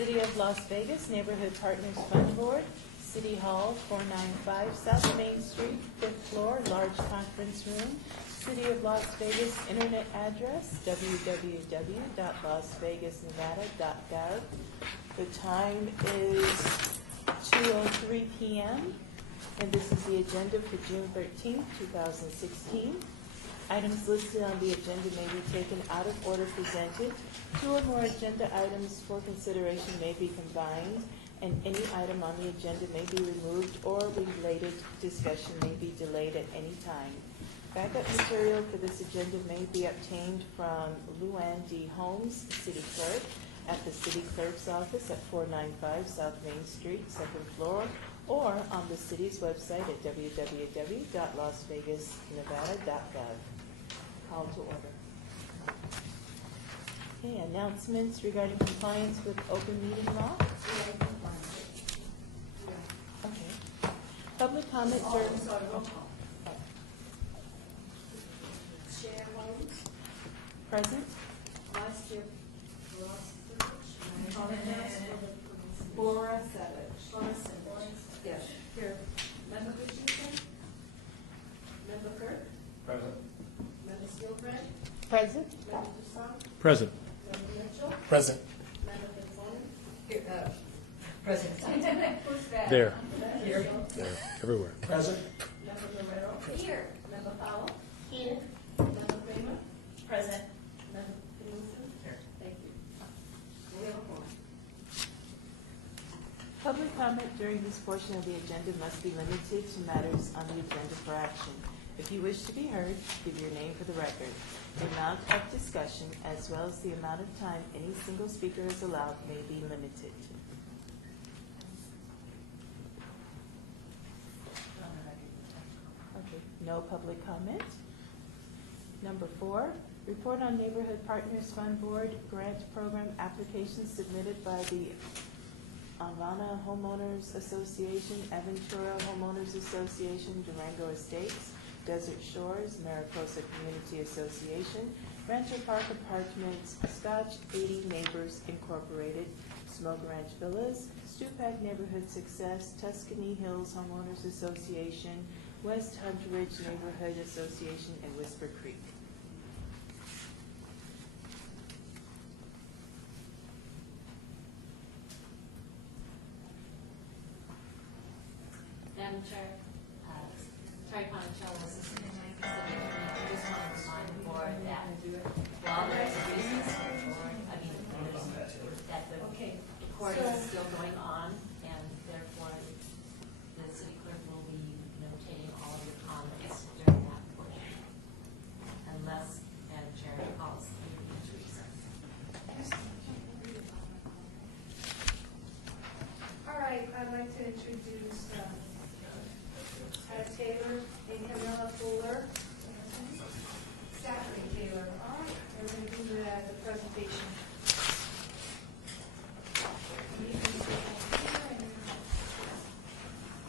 City of Las Vegas Neighborhood Partners Fund Board, City Hall, 495 South Main Street, 5th floor, large conference room. City of Las Vegas internet address, www.lasvegasnevada.gov. The time is 2:03 p.m. and this is the agenda for June 13th, 2016. Items listed on the agenda may be taken out of order presented. Two or more agenda items for consideration may be combined, and any item on the agenda may be removed or related discussion may be delayed at any time. Backup material for this agenda may be obtained from Luann D. Holmes, City Clerk, at the City Clerk's office at 495 South Main Street, 2nd floor, or on the city's website at www.lasvegasnevada.gov. Call to order. Okay, announcements regarding compliance with open meeting law. Okay. Public comment during. Chair Holmes. Present. Vice Chair Bora Savage. Yes. Here. Member Christensen. Member Kirk. Present. Member Steelbrand. Present. Member Toussaint. Present. Member Mitchell. Present. Member Fitzwater. Here, Present. Who's that? There. Here. There. Everywhere. Present. Member Guerrero. Here. Member Powell. Here. Member Kramer. Present. Member Peterson. Here. Thank you. We have a quorum. Public comment during this portion of the agenda must be limited to matters on the agenda for action. If you wish to be heard, give your name for the record. The amount of discussion, as well as the amount of time any single speaker is allowed, may be limited. Okay, no public comment. Number 4, report on Neighborhood Partners Fund Board grant program applications submitted by the Avana Homeowners Association, Aventura Homeowners Association, Durango Estates, Desert Shores, Mariposa Community Association, Rancho Park Apartments, Scotch 80 Neighbors Incorporated, Smoke Ranch Villas, Stupak Neighborhood Success, Tuscany Hills Homeowners Association, West Hunt Ridge Neighborhood Association, and Whisper Creek. Madam Chair, Terry Ponticello, Assistant Attorney for City Attorney. I just want to remind the board that while there's a recess report, that the court is still going on, and therefore the city clerk will be notating all of your comments during that portion, unless Madam Chair calls the meeting to recess. All right, I'd like to introduce Pat Taylor and Camilla Fuller. Stephanie Taylor. All right, they're going to do the presentation.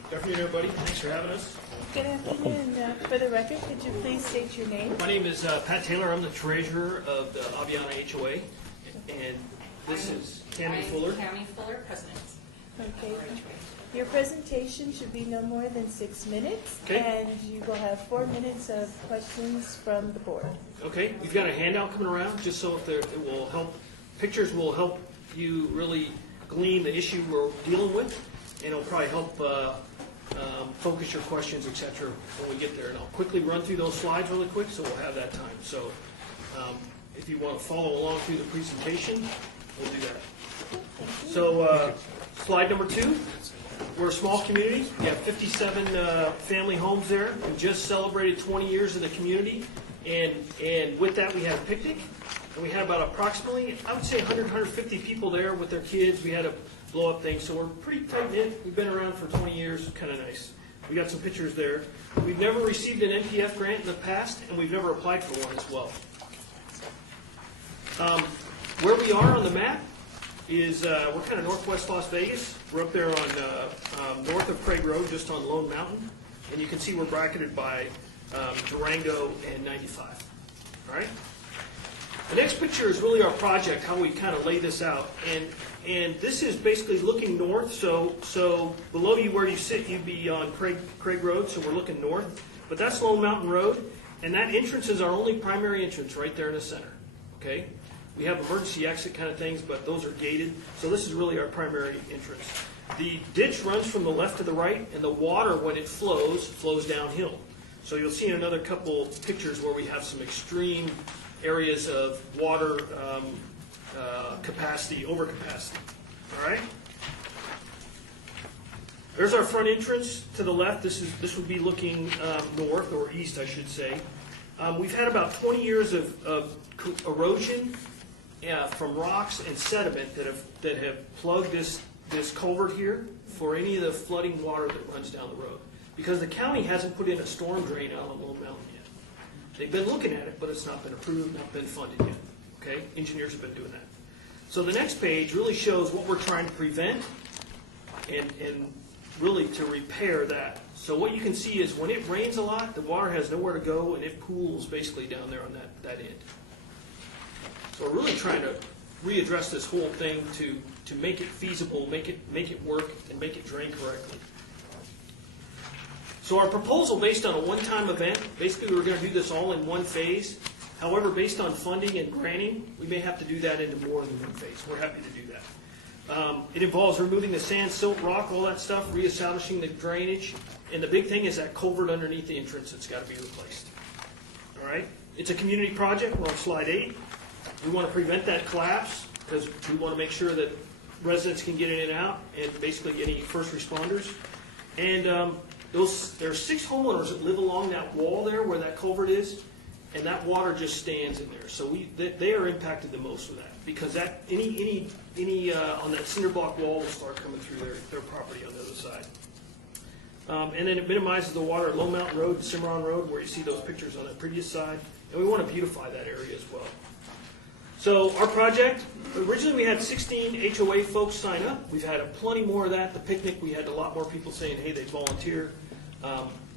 Good afternoon, everybody. Thanks for having us. Good afternoon. For the record, could you please state your name? My name is Pat Taylor. I'm the treasurer of the Aviana HOA, and this is Tammy Fuller. Tammy Fuller, President. Okay. Your presentation should be no more than 6 minutes, Okay. and you will have 4 minutes of questions from the board. Okay, we've got a handout coming around, just so if it will help. Pictures will help you really glean the issue we're dealing with, and it'll probably help focus your questions, etc. when we get there. And I'll quickly run through those slides really quick, so we'll have that time. So if you want to follow along through the presentation, we'll do that. So slide number 2. We're a small community. We have 57 family homes there. We just celebrated 20 years in the community. And with that, we had a picnic. And we had about approximately, I would say, 100, 150 people there with their kids. We had a blow-up thing. So we're pretty tight-knit. We've been around for 20 years. Kind of nice. We got some pictures there. We've never received an NPF grant in the past, and we've never applied for one as well. Where we are on the map is we're kind of northwest Las Vegas. We're up there on north of Craig Road, just on Lone Mountain. And you can see we're bracketed by Durango and 95. All right? The next picture is really our project, how we kind of lay this out. And this is basically looking north, so below you where you sit, you'd be on Craig Road, so we're looking north. But that's Lone Mountain Road, and that entrance is our only primary entrance right there in the center, okay? We have emergency exit kind of things, but those are gated, so this is really our primary entrance. The ditch runs from the left to the right, and the water, when it flows downhill. So you'll see in another couple pictures where we have some extreme areas of water capacity, overcapacity. All right? There's our front entrance to the left. This would be looking north, or east, I should say. We've had about 20 years of erosion from rocks and sediment that have plugged this culvert here for any of the flooding water that runs down the road. Because the county hasn't put in a storm drain out on Lone Mountain yet. They've been looking at it, but it's not been approved, not been funded yet. Okay? Engineers have been doing that. So the next page really shows what we're trying to prevent and really to repair that. So what you can see is when it rains a lot, the water has nowhere to go and it pools basically down there on that end. So we're really trying to readdress this whole thing to make it feasible, make it work, and make it drain correctly. So our proposal based on a one-time event, basically we're going to do this all in one phase. However, based on funding and granting, we may have to do that into more than one phase. We're happy to do that. It involves removing the sand, silt, rock, all that stuff, reestablishing the drainage, and the big thing is that culvert underneath the entrance that's got to be replaced. All right? It's a community project. We're on slide 8. We want to prevent that collapse because we want to make sure that residents can get in and out, and basically any first responders. And there are 6 homeowners that live along that wall there where that culvert is, and that water just stands in there. So they are impacted the most with that because that any on that cinder block wall will start coming through their property on the other side. And then it minimizes the water at Lone Mountain Road and Cimarron Road where you see those pictures on that previous side. And we want to beautify that area as well. So our project, originally we had 16 HOA folks sign up. We've had plenty more of that. At the picnic, we had a lot more people saying, hey, they volunteer.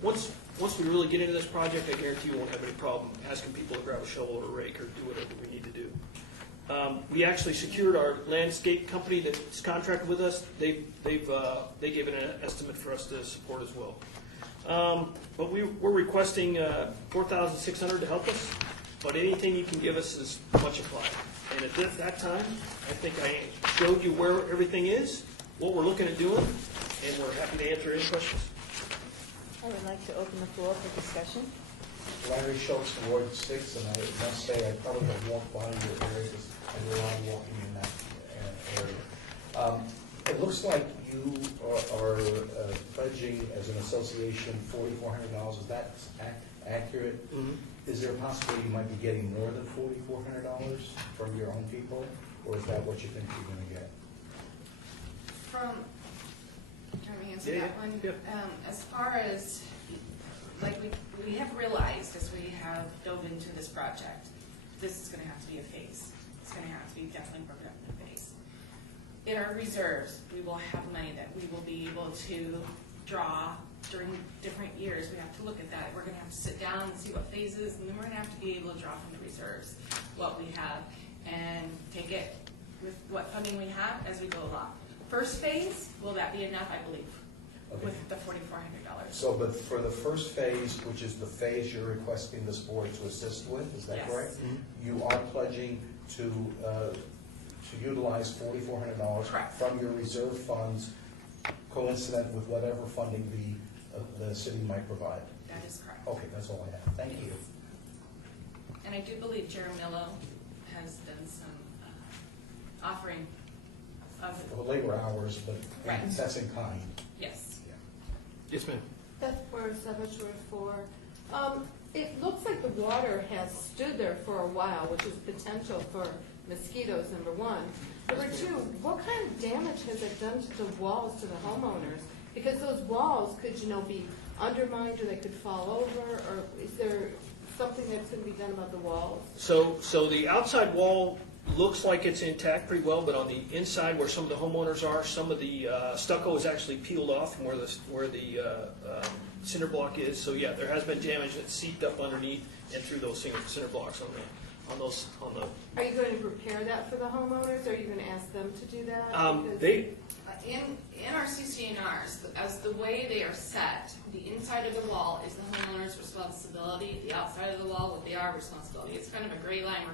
Once we really get into this project, I guarantee you won't have any problem asking people to grab a shovel or a rake or do whatever we need to do. We actually secured our landscape company that's contracted with us. They gave an estimate for us to support as well. But we're requesting $4,600 to help us. But anything you can give us is much applied. And at that time, I think I showed you where everything is, what we're looking at doing, and we're happy to answer any questions. I would like to open the floor for discussion. Larry Schultz, Ward 6, and I must say I probably have walked by your area because I rely on walking in that area. It looks like you are pledging as an association $4,400. Is that accurate? Mm-hmm. Is there a possibility you might be getting more than $4,400 from your own people, or is that what you think you're going to get? Can we answer Yeah, that one? yeah. As far as, like, we have realized as we have dove into this project, this is gonna have to be a phase. It's gonna have to be definitely broken up in a phase. In our reserves, we will have money that we will be able to draw during different years. We have to look at that. We're gonna have to sit down and see what phases, and then we're gonna have to be able to draw from the reserves what we have and take it with what funding we have as we go along. First phase, will that be enough? I believe, Okay. with the $4,400. So, but for the first phase, which is the phase you're requesting this board to assist with, is that Yes. correct? You are pledging to utilize $4,400 Correct. from your reserve funds, coincident with whatever funding the city might provide. That is correct. Okay, that's all I have. Thank you. And I do believe Jaramillo has done some offering of, For labor hours, but Right. that's in kind. yes. Yes, ma'am. That's where Savage Road 4. It looks like the water has stood there for a while, which is potential for mosquitoes, number one. Number two, what kind of damage has it done to the walls, to the homeowners? Because those walls could, be undermined, or they could fall over, or is there something that's going to be done about the walls? So the outside wall looks like it's intact pretty well, but on the inside where some of the homeowners are, some of the stucco is actually peeled off from where the cinder block is. So yeah, there has been damage that seeped up underneath and through those cinder blocks on on those, on the, Are you going to prepare that for the homeowners, or are you going to ask them to do that? Because- they, In our CCNRs, as the way they are set, the inside of the wall is the homeowner's responsibility, the outside of the wall would be our responsibility. It's kind of a gray line,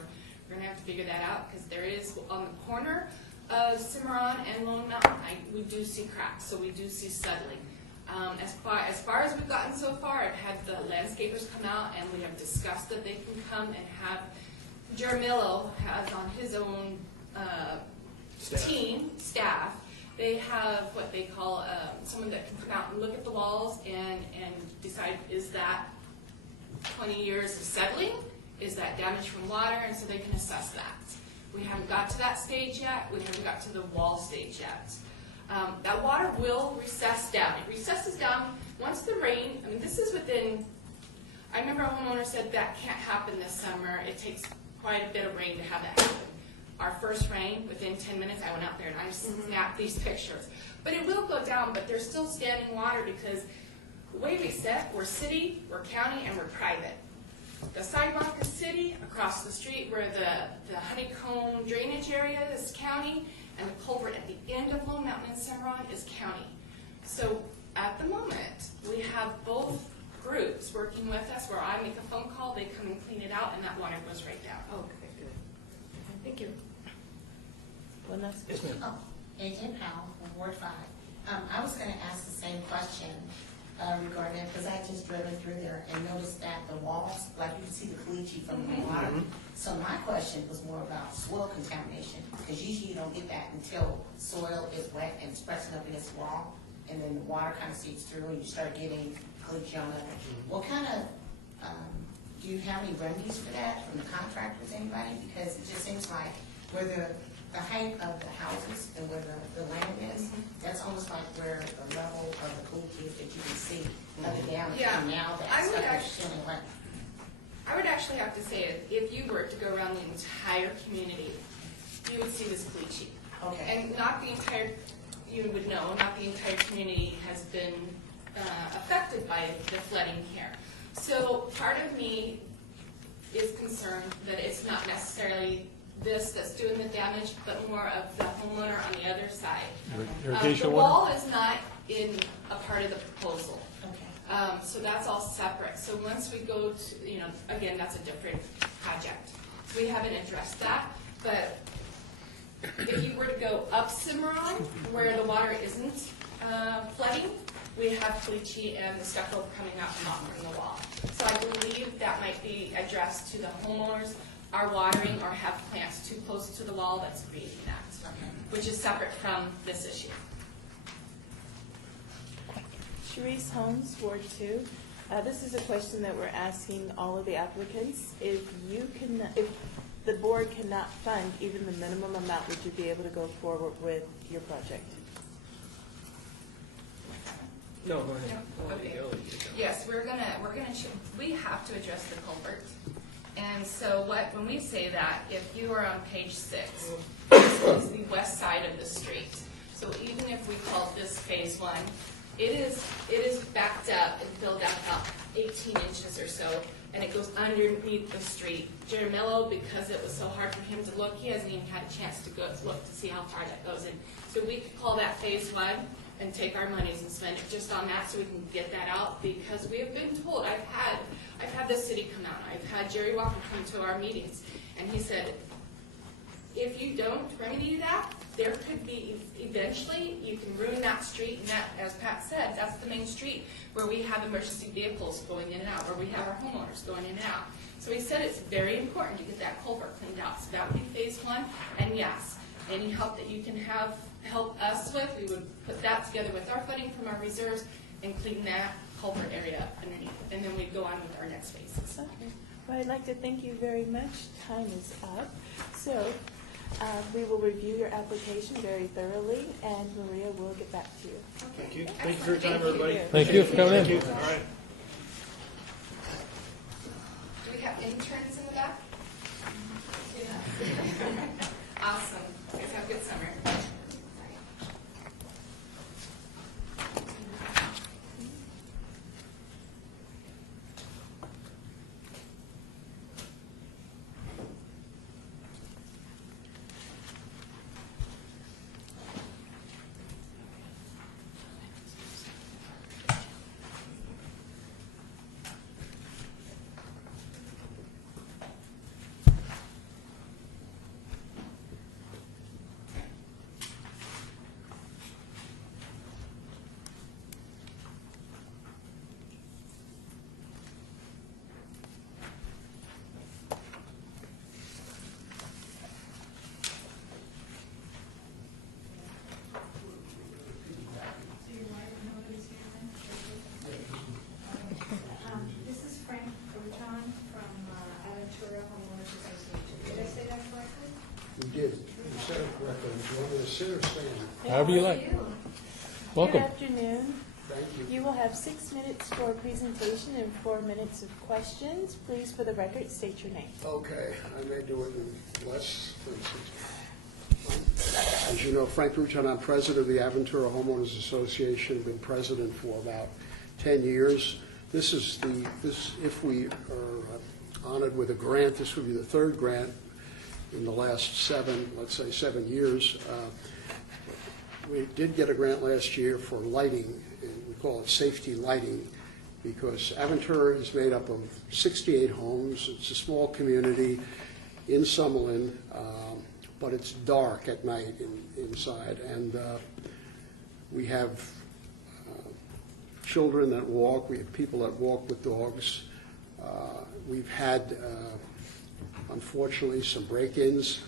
we're gonna have to figure that out, because there is, on the corner of Cimarron and Lone Mountain, we do see cracks, so we do see settling. As far as we've gotten so far, I've had the landscapers come out, and we have discussed that they can come and have, Jaramillo has on his own staff, they have what they call someone that can come out and look at the walls and decide, is that 20 years of settling? Is that damage from water? And so they can assess that. We haven't got to that stage yet. We haven't got to the wall stage yet. That water will recess down. It recesses down once the rain, I mean, this is within, I remember a homeowner said that can't happen this summer. It takes quite a bit of rain to have that happen. Our first rain, within 10 minutes, I went out there and I snapped these pictures. But it will go down, but there's still standing water because the way we set, we're city, we're county, and we're private. The sidewalk is city, across the street where the honeycomb drainage area is county, and the culvert at the end of Lone Mountain in Cimarron is county. So at the moment, we have both groups working with us where I make a phone call, they come and clean it out, and that water goes right down. Okay, good. Thank you. One last yes, ma'am. Oh, AJ Powell from Ward 5. I was going to ask the same question regarding it, because I just driven through there and noticed that the walls, like you can see the caliche from the water. So my question was more about soil contamination, because usually you don't get that until soil is wet and it's pressing up against the wall, and then the water kind of seeps through and you start getting caliche on it. What kind of, do you have any remedies for that from the contractors, anybody? Because it just seems like where the height of the houses and where the land is, that's almost like where the level of the caliche that you can see coming down. Yeah. And now I that would stuff is actually- showing what. I would actually have to say, if you were to go around the entire community, you would see this caliche. Okay. And not the entire, you would know, not the entire community has been affected by the flooding here. So part of me is concerned that it's not necessarily this that's doing the damage, but more of the homeowner on the other side. The wall is not in a part of the proposal. Okay. So that's all separate. So once we go to, again, that's a different project. We haven't addressed that, but if you were to go up Cimarron, where the water isn't flooding, we have caliche and the stucco coming out from the wall. So I believe that might be addressed to the homeowners are watering or have plants too close to the wall that's creating that, which is separate from this issue. Sharice Holmes, Ward 2. This is a question that we're asking all of the applicants. If the board cannot fund even the minimum amount, would you be able to go forward with your project? No, go ahead. No, okay. Yes, we have to address the culvert. And so when we say that, if you are on page 6, this is the west side of the street. So even if we call this phase 1, it is backed up and filled out about 18 inches or so, and it goes underneath the street. Jaramillo, because it was so hard for him to look, he hasn't even had a chance to go look to see how far that goes in. So we could call that phase 1 and take our monies and spend it just on that so we can get that out, because we have been told, I've had the city come out, I've had Jerry Walker come to our meetings, and he said, if you don't remedy that, there could be, eventually, you can ruin that street, and that, as Pat said, that's the main street where we have emergency vehicles going in and out, where we have our homeowners going in and out. So he said it's very important to get that culvert cleaned out. So that would be phase 1, and yes, any help that you can help us with, we would put that together with our funding from our reserves and clean that culvert area underneath, and then we'd go on with our next phases. Okay. Well, I'd like to thank you very much. Time is up. So we will review your application very thoroughly, and Maria will get back to you. Thank you. Thank you for your time, everybody. Thank you for coming in. Thank you. All right. Do we have interns in the back? Yeah. Awesome. You guys have a good summer. sit or stand? However you like. Welcome. Good afternoon. Thank you. You will have 6 minutes for a presentation and 4 minutes of questions. Please, for the record, state your name. Okay, I may do it in less than 6 minutes. As you know, Frank Ruchan, I'm president of the Aventura Homeowners Association, been president for about 10 years. If we are honored with a grant, this would be the third grant in the last 7 years. We did get a grant last year for lighting, and we call it safety lighting, because Aventura is made up of 68 homes. It's a small community in Summerlin, but it's dark at night inside, and we have children that walk, we have people that walk with dogs. We've had, unfortunately, some break-ins,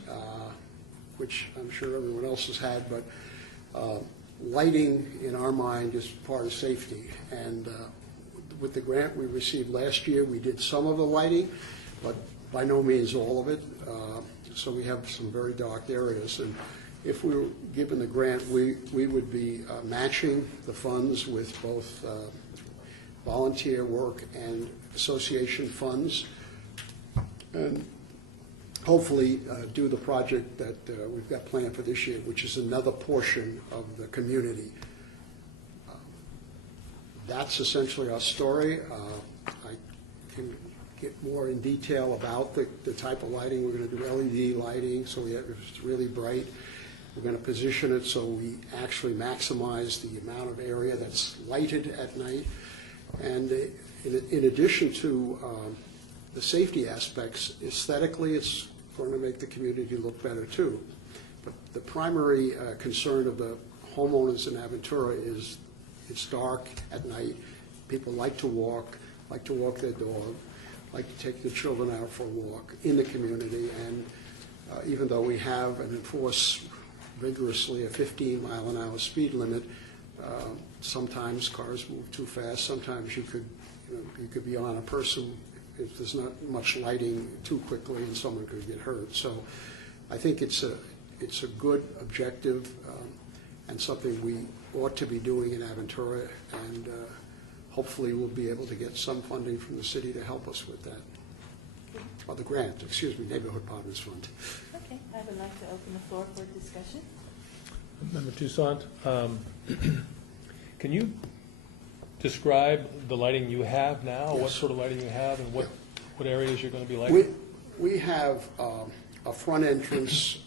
which I'm sure everyone else has had, but lighting, in our mind, is part of safety. And with the grant we received last year, we did some of the lighting, but by no means all of it. So we have some very dark areas. And if we were given the grant, we would be matching the funds with both volunteer work and association funds, and hopefully do the project that we've got planned for this year, which is another portion of the community. That's essentially our story. I can get more in detail about the type of lighting. We're going to do LED lighting, so it's really bright. We're going to position it so we actually maximize the amount of area that's lighted at night. And in addition to the safety aspects, aesthetically, it's going to make the community look better too. But the primary concern of the homeowners in Aventura is it's dark at night. People like to walk their dog, like to take their children out for a walk in the community. And even though we have and enforce vigorously a 15-mile-an-hour speed limit, sometimes cars move too fast. Sometimes you could be on a person if there's not much lighting too quickly, and someone could get hurt. So I think it's a good objective and something we ought to be doing in Aventura, and hopefully we'll be able to get some funding from the city to help us with that. Or the grant, Neighborhood Partners Fund. Okay, I would like to open the floor for discussion. Member Toussaint, can you describe the lighting you have now? Yes. What sort of lighting you have, and what areas you're going to be lighting? We have a front entrance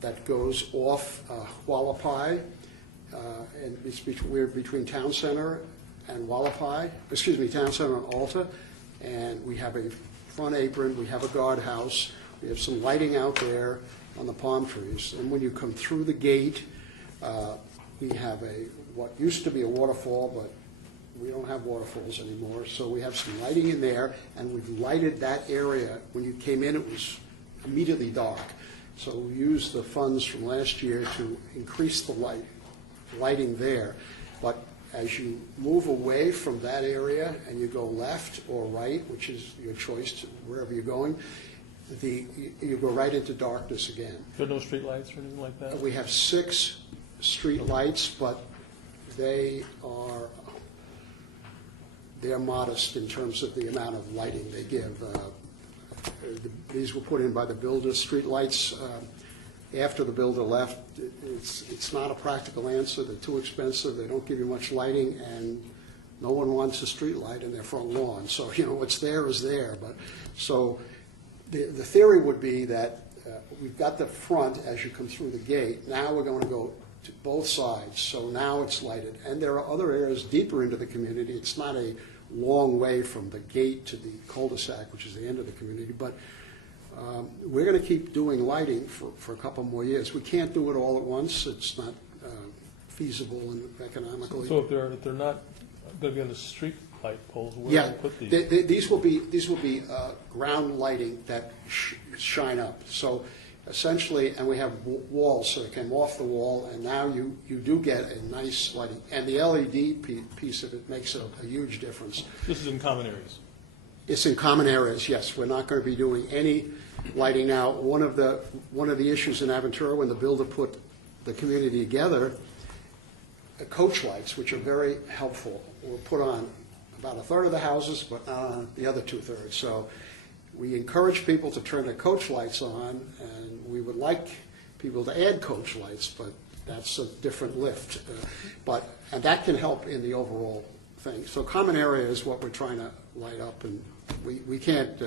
that goes off Hualapai, and we're between Town Center and Town Center and Alta, and we have a front apron, we have a guardhouse, we have some lighting out there on the palm trees, and when you come through the gate, we have what used to be a waterfall, but we don't have waterfalls anymore, so we have some lighting in there, and we've lighted that area. When you came in, it was immediately dark. So we used the funds from last year to increase the lighting there. But as you move away from that area and you go left or right, which is your choice wherever you're going, you go right into darkness again. There are no street lights or anything like that? We have 6 street lights, but they're modest in terms of the amount of lighting they give. These were put in by the builder. Street lights, after the builder left, it's not a practical answer. They're too expensive. They don't give you much lighting, and no one wants a street light in their front lawn. So, what's there is there. But so the theory would be that we've got the front as you come through the gate. Now we're going to go to both sides. So now it's lighted. And there are other areas deeper into the community. It's not a long way from the gate to the cul-de-sac, which is the end of the community. But we're going to keep doing lighting for a couple more years. We can't do it all at once. It's not feasible and economically. So if they're not going to be on the street light poles, where are you put these? These will be ground lighting that shine up. So essentially, and we have walls, so it came off the wall, and now you do get a nice lighting. And the LED piece of it makes a huge difference. This is in common areas? It's in common areas, yes. We're not going to be doing any lighting now. One of the issues in Aventura, when the builder put the community together, coach lights, which are very helpful, were put on about a third of the houses, but not on the other two-thirds. So we encourage people to turn their coach lights on, and we would like people to add coach lights, but that's a different lift. And that can help in the overall thing. So common area is what we're trying to light up, and we can't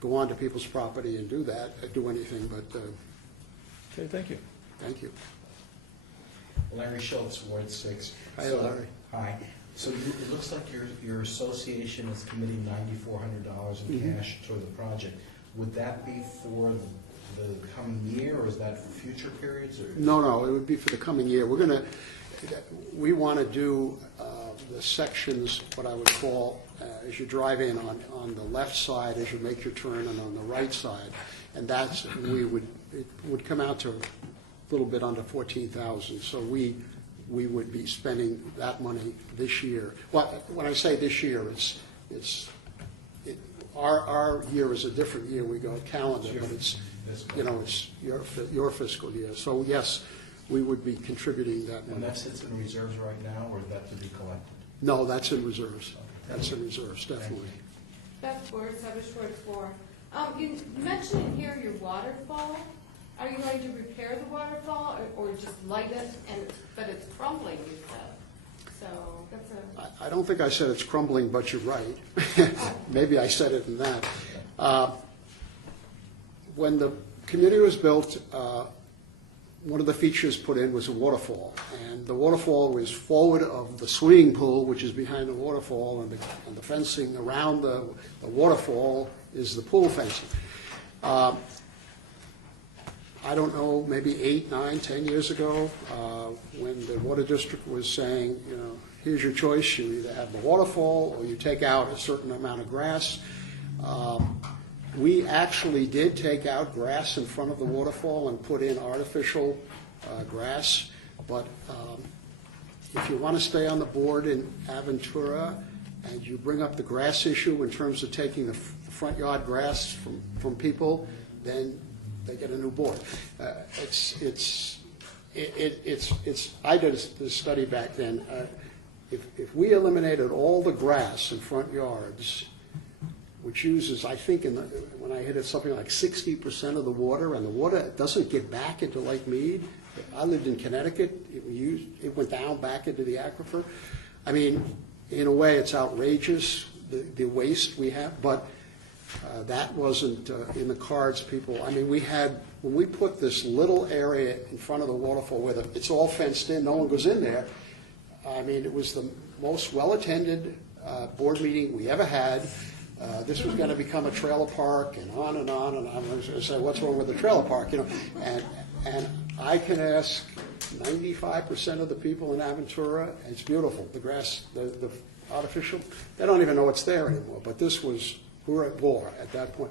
go onto people's property and do that, do anything, but Okay, thank you. thank you. Larry Schultz, Ward 6. Hi, So- Larry. Hi. So it looks like your association is committing $9,400 in cash toward the project. Would that be for the coming year, or is that for future periods? Or? No, it would be for the coming year. We want to do the sections, what I would call, as you drive in on the left side as you make your turn, and on the right side. And it would come out to a little bit under 14,000. So we would be spending that money this year. Well, when I say this year, our year is a different year. We go calendar, but it's your fiscal year. So yes, we would be contributing that money. And that sits in reserves right now, or is that to be collected? No, that's in reserves. That's in reserves, definitely. Beth Ward, 7 Short 4. You mentioned in here your waterfall. Are you going to repair the waterfall or just light it, but it's crumbling, you said? So that's a... I don't think I said it's crumbling, but you're right. Maybe I said it in that. When the community was built, one of the features put in was a waterfall. And the waterfall was forward of the swimming pool, which is behind the waterfall, and the fencing around the waterfall is the pool fencing. I don't know, maybe 8, 9, 10 years ago, when the water district was saying, here's your choice, you either have the waterfall or you take out a certain amount of grass. We actually did take out grass in front of the waterfall and put in artificial grass, but if you want to stay on the board in Aventura and you bring up the grass issue in terms of taking the front yard grass from people, then they get a new board. I did a study back then. If we eliminated all the grass in front yards, which uses, I think, when I hit it, something like 60% of the water, and the water doesn't get back into Lake Mead. I lived in Connecticut. It went down back into the aquifer. I mean, in a way, it's outrageous, the waste we have, but that wasn't in the cards, people. I mean, when we put this little area in front of the waterfall where it's all fenced in, no one goes in there. I mean, it was the most well-attended board meeting we ever had. This was going to become a trailer park, and on, and I'm going to say, what's wrong with the trailer park? And I can ask 95% of the people in Aventura, it's beautiful. The grass, the artificial, they don't even know it's there anymore. But we were at war at that point.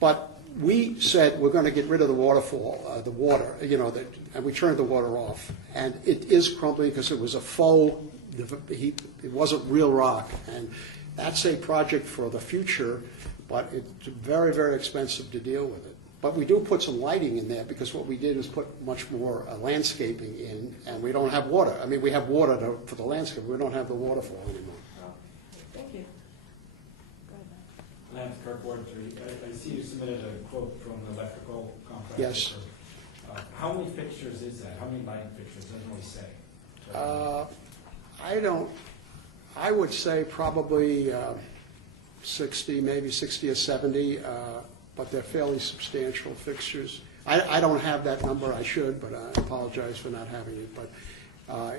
But we said we're going to get rid of the waterfall, the water, and we turned the water off. And it is crumbling because it was a faux, it wasn't real rock. And that's a project for the future, but it's very, very expensive to deal with it. But we do put some lighting in there because what we did is put much more landscaping in, and we don't have water. I mean, we have water for the landscape. We don't have the waterfall anymore. Thank you. Lance Kirk, Ward 3. I see you submitted a quote from the electrical contractor. Yes. How many fixtures is that? How many lighting fixtures? Doesn't really say. I would say probably 60, maybe 60 or 70, but they're fairly substantial fixtures. I don't have that number. I should, but I apologize for not having it. But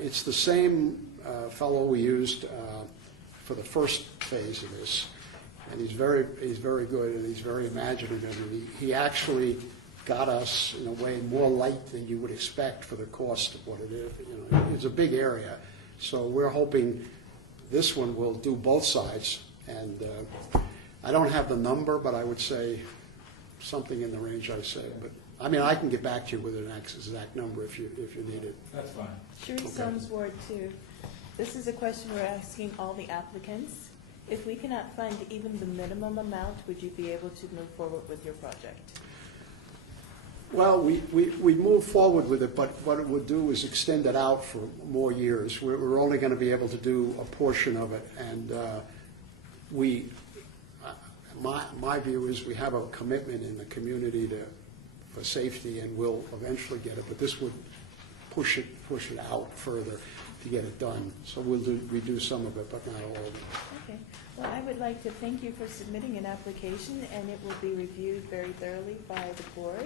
it's the same fellow we used for the first phase of this, and he's very good, and he's very imaginative. And he actually got us, in a way, more light than you would expect for the cost of what it is. It's a big area, so we're hoping this one will do both sides. And I don't have the number, but I would say something in the range I said. But I mean, I can get back to you with an exact number if you need it. That's fine. Sherry Soames, Ward 2. This is a question we're asking all the applicants. If we cannot fund even the minimum amount, would you be able to move forward with your project? Well, we move forward with it, but what it would do is extend it out for more years. We're only going to be able to do a portion of it, and my view is we have a commitment in the community for safety, and we'll eventually get it, but this would push it out further to get it done. So we'll redo some of it, but not all of it. Okay. Well, I would like to thank you for submitting an application, and it will be reviewed very thoroughly by the board.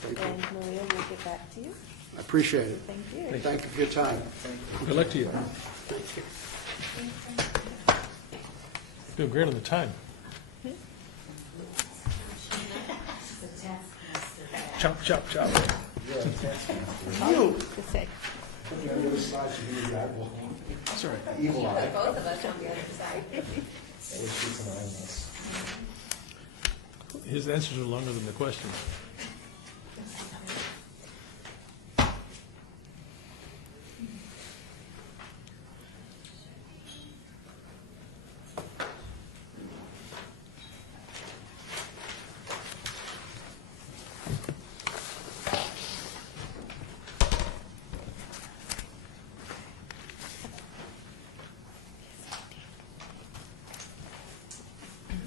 Thank you. And Maria will get back to you. I appreciate it. Thank you. Thank you for your time. Good luck to you. Doing great on the time. Chop, chop, chop. You. To say. That's all right. Evil eye. Both of us on the other side. His answers are longer than the questions.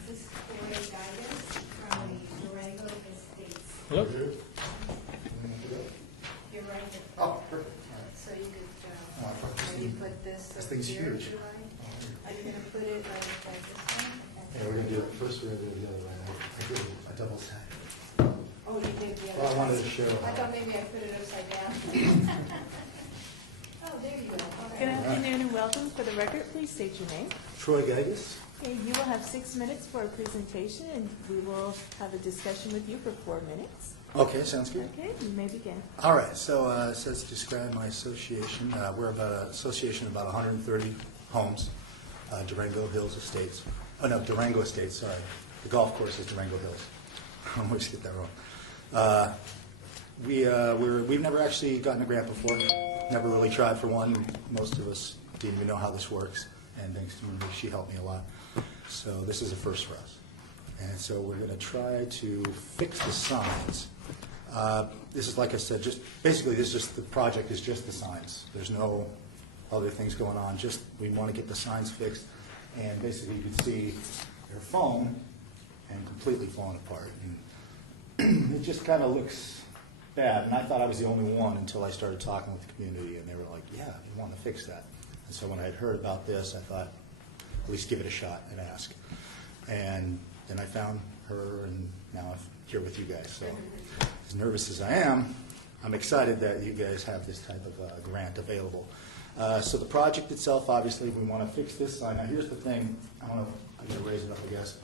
This is for guidance from the Durango Estates. Hello? You're right there. Oh, perfect. So you could, Oh, I thought maybe put this This over thing's here, huge. if you like. Are you gonna put it like this one? Yeah, we're gonna do it, first we're gonna do the other way. I did a double tap. Oh, you did the other Well, I wanted to side. show. I thought maybe I put it upside down. Oh, there you go. Good Okay. afternoon and welcome. For the record, please state your name. Troy Geiges. Okay, you will have 6 minutes for a presentation, and we will have a discussion with you for 4 minutes. Okay, sounds good. Okay, you may begin. All right, so it says to describe my association. We're about an association of about 130 homes, Durango Hills Estates. Oh, no, Durango Estates, sorry. The golf course is Durango Hills. I always get that wrong. We've never actually gotten a grant before, never really tried for one. Most of us didn't even know how this works, and thanks to Marie, she helped me a lot. So this is a first for us. And so we're going to try to fix the signs. This is, like I said, the project is just the signs. There's no other things going on, just we want to get the signs fixed. And basically you can see they're foam and completely falling apart. And it just kind of looks bad. And I thought I was the only one until I started talking with the community, and they were like, yeah, we want to fix that. And so when I had heard about this, I thought, at least give it a shot and ask. And then I found her, and now I'm here with you guys. So as nervous as I am, I'm excited that you guys have this type of grant available. So the project itself, obviously, we want to fix this sign. Now here's the thing, I don't know, I'm going to raise it up, I guess.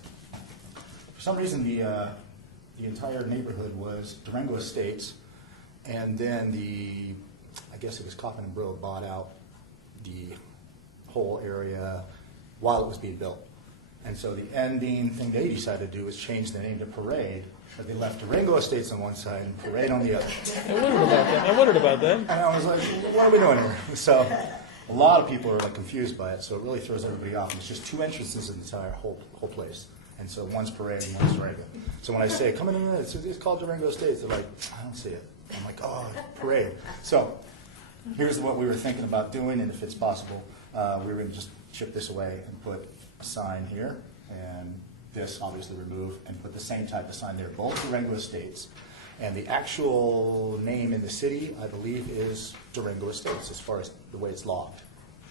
For some reason, the entire neighborhood was Durango Estates, and then I guess it was Coffin and Brill bought out the whole area while it was being built. And so the ending thing they decided to do was change the name to Parade, but they left Durango Estates on one side and Parade on the other. I wondered about that. And I was like, what are we doing here? So a lot of people are like confused by it, so it really throws everybody off. And it's just two entrances in the entire whole place. And so one's Parade and one's Durango. So when I say, come in, it's called Durango Estates, they're like, I don't see it. I'm like, oh, Parade. So here's what we were thinking about doing, and if it's possible, we were going to just chip this away and put a sign here, and this obviously remove, and put the same type of sign there, both Durango Estates. And the actual name in the city, I believe, is Durango Estates, as far as the way it's logged.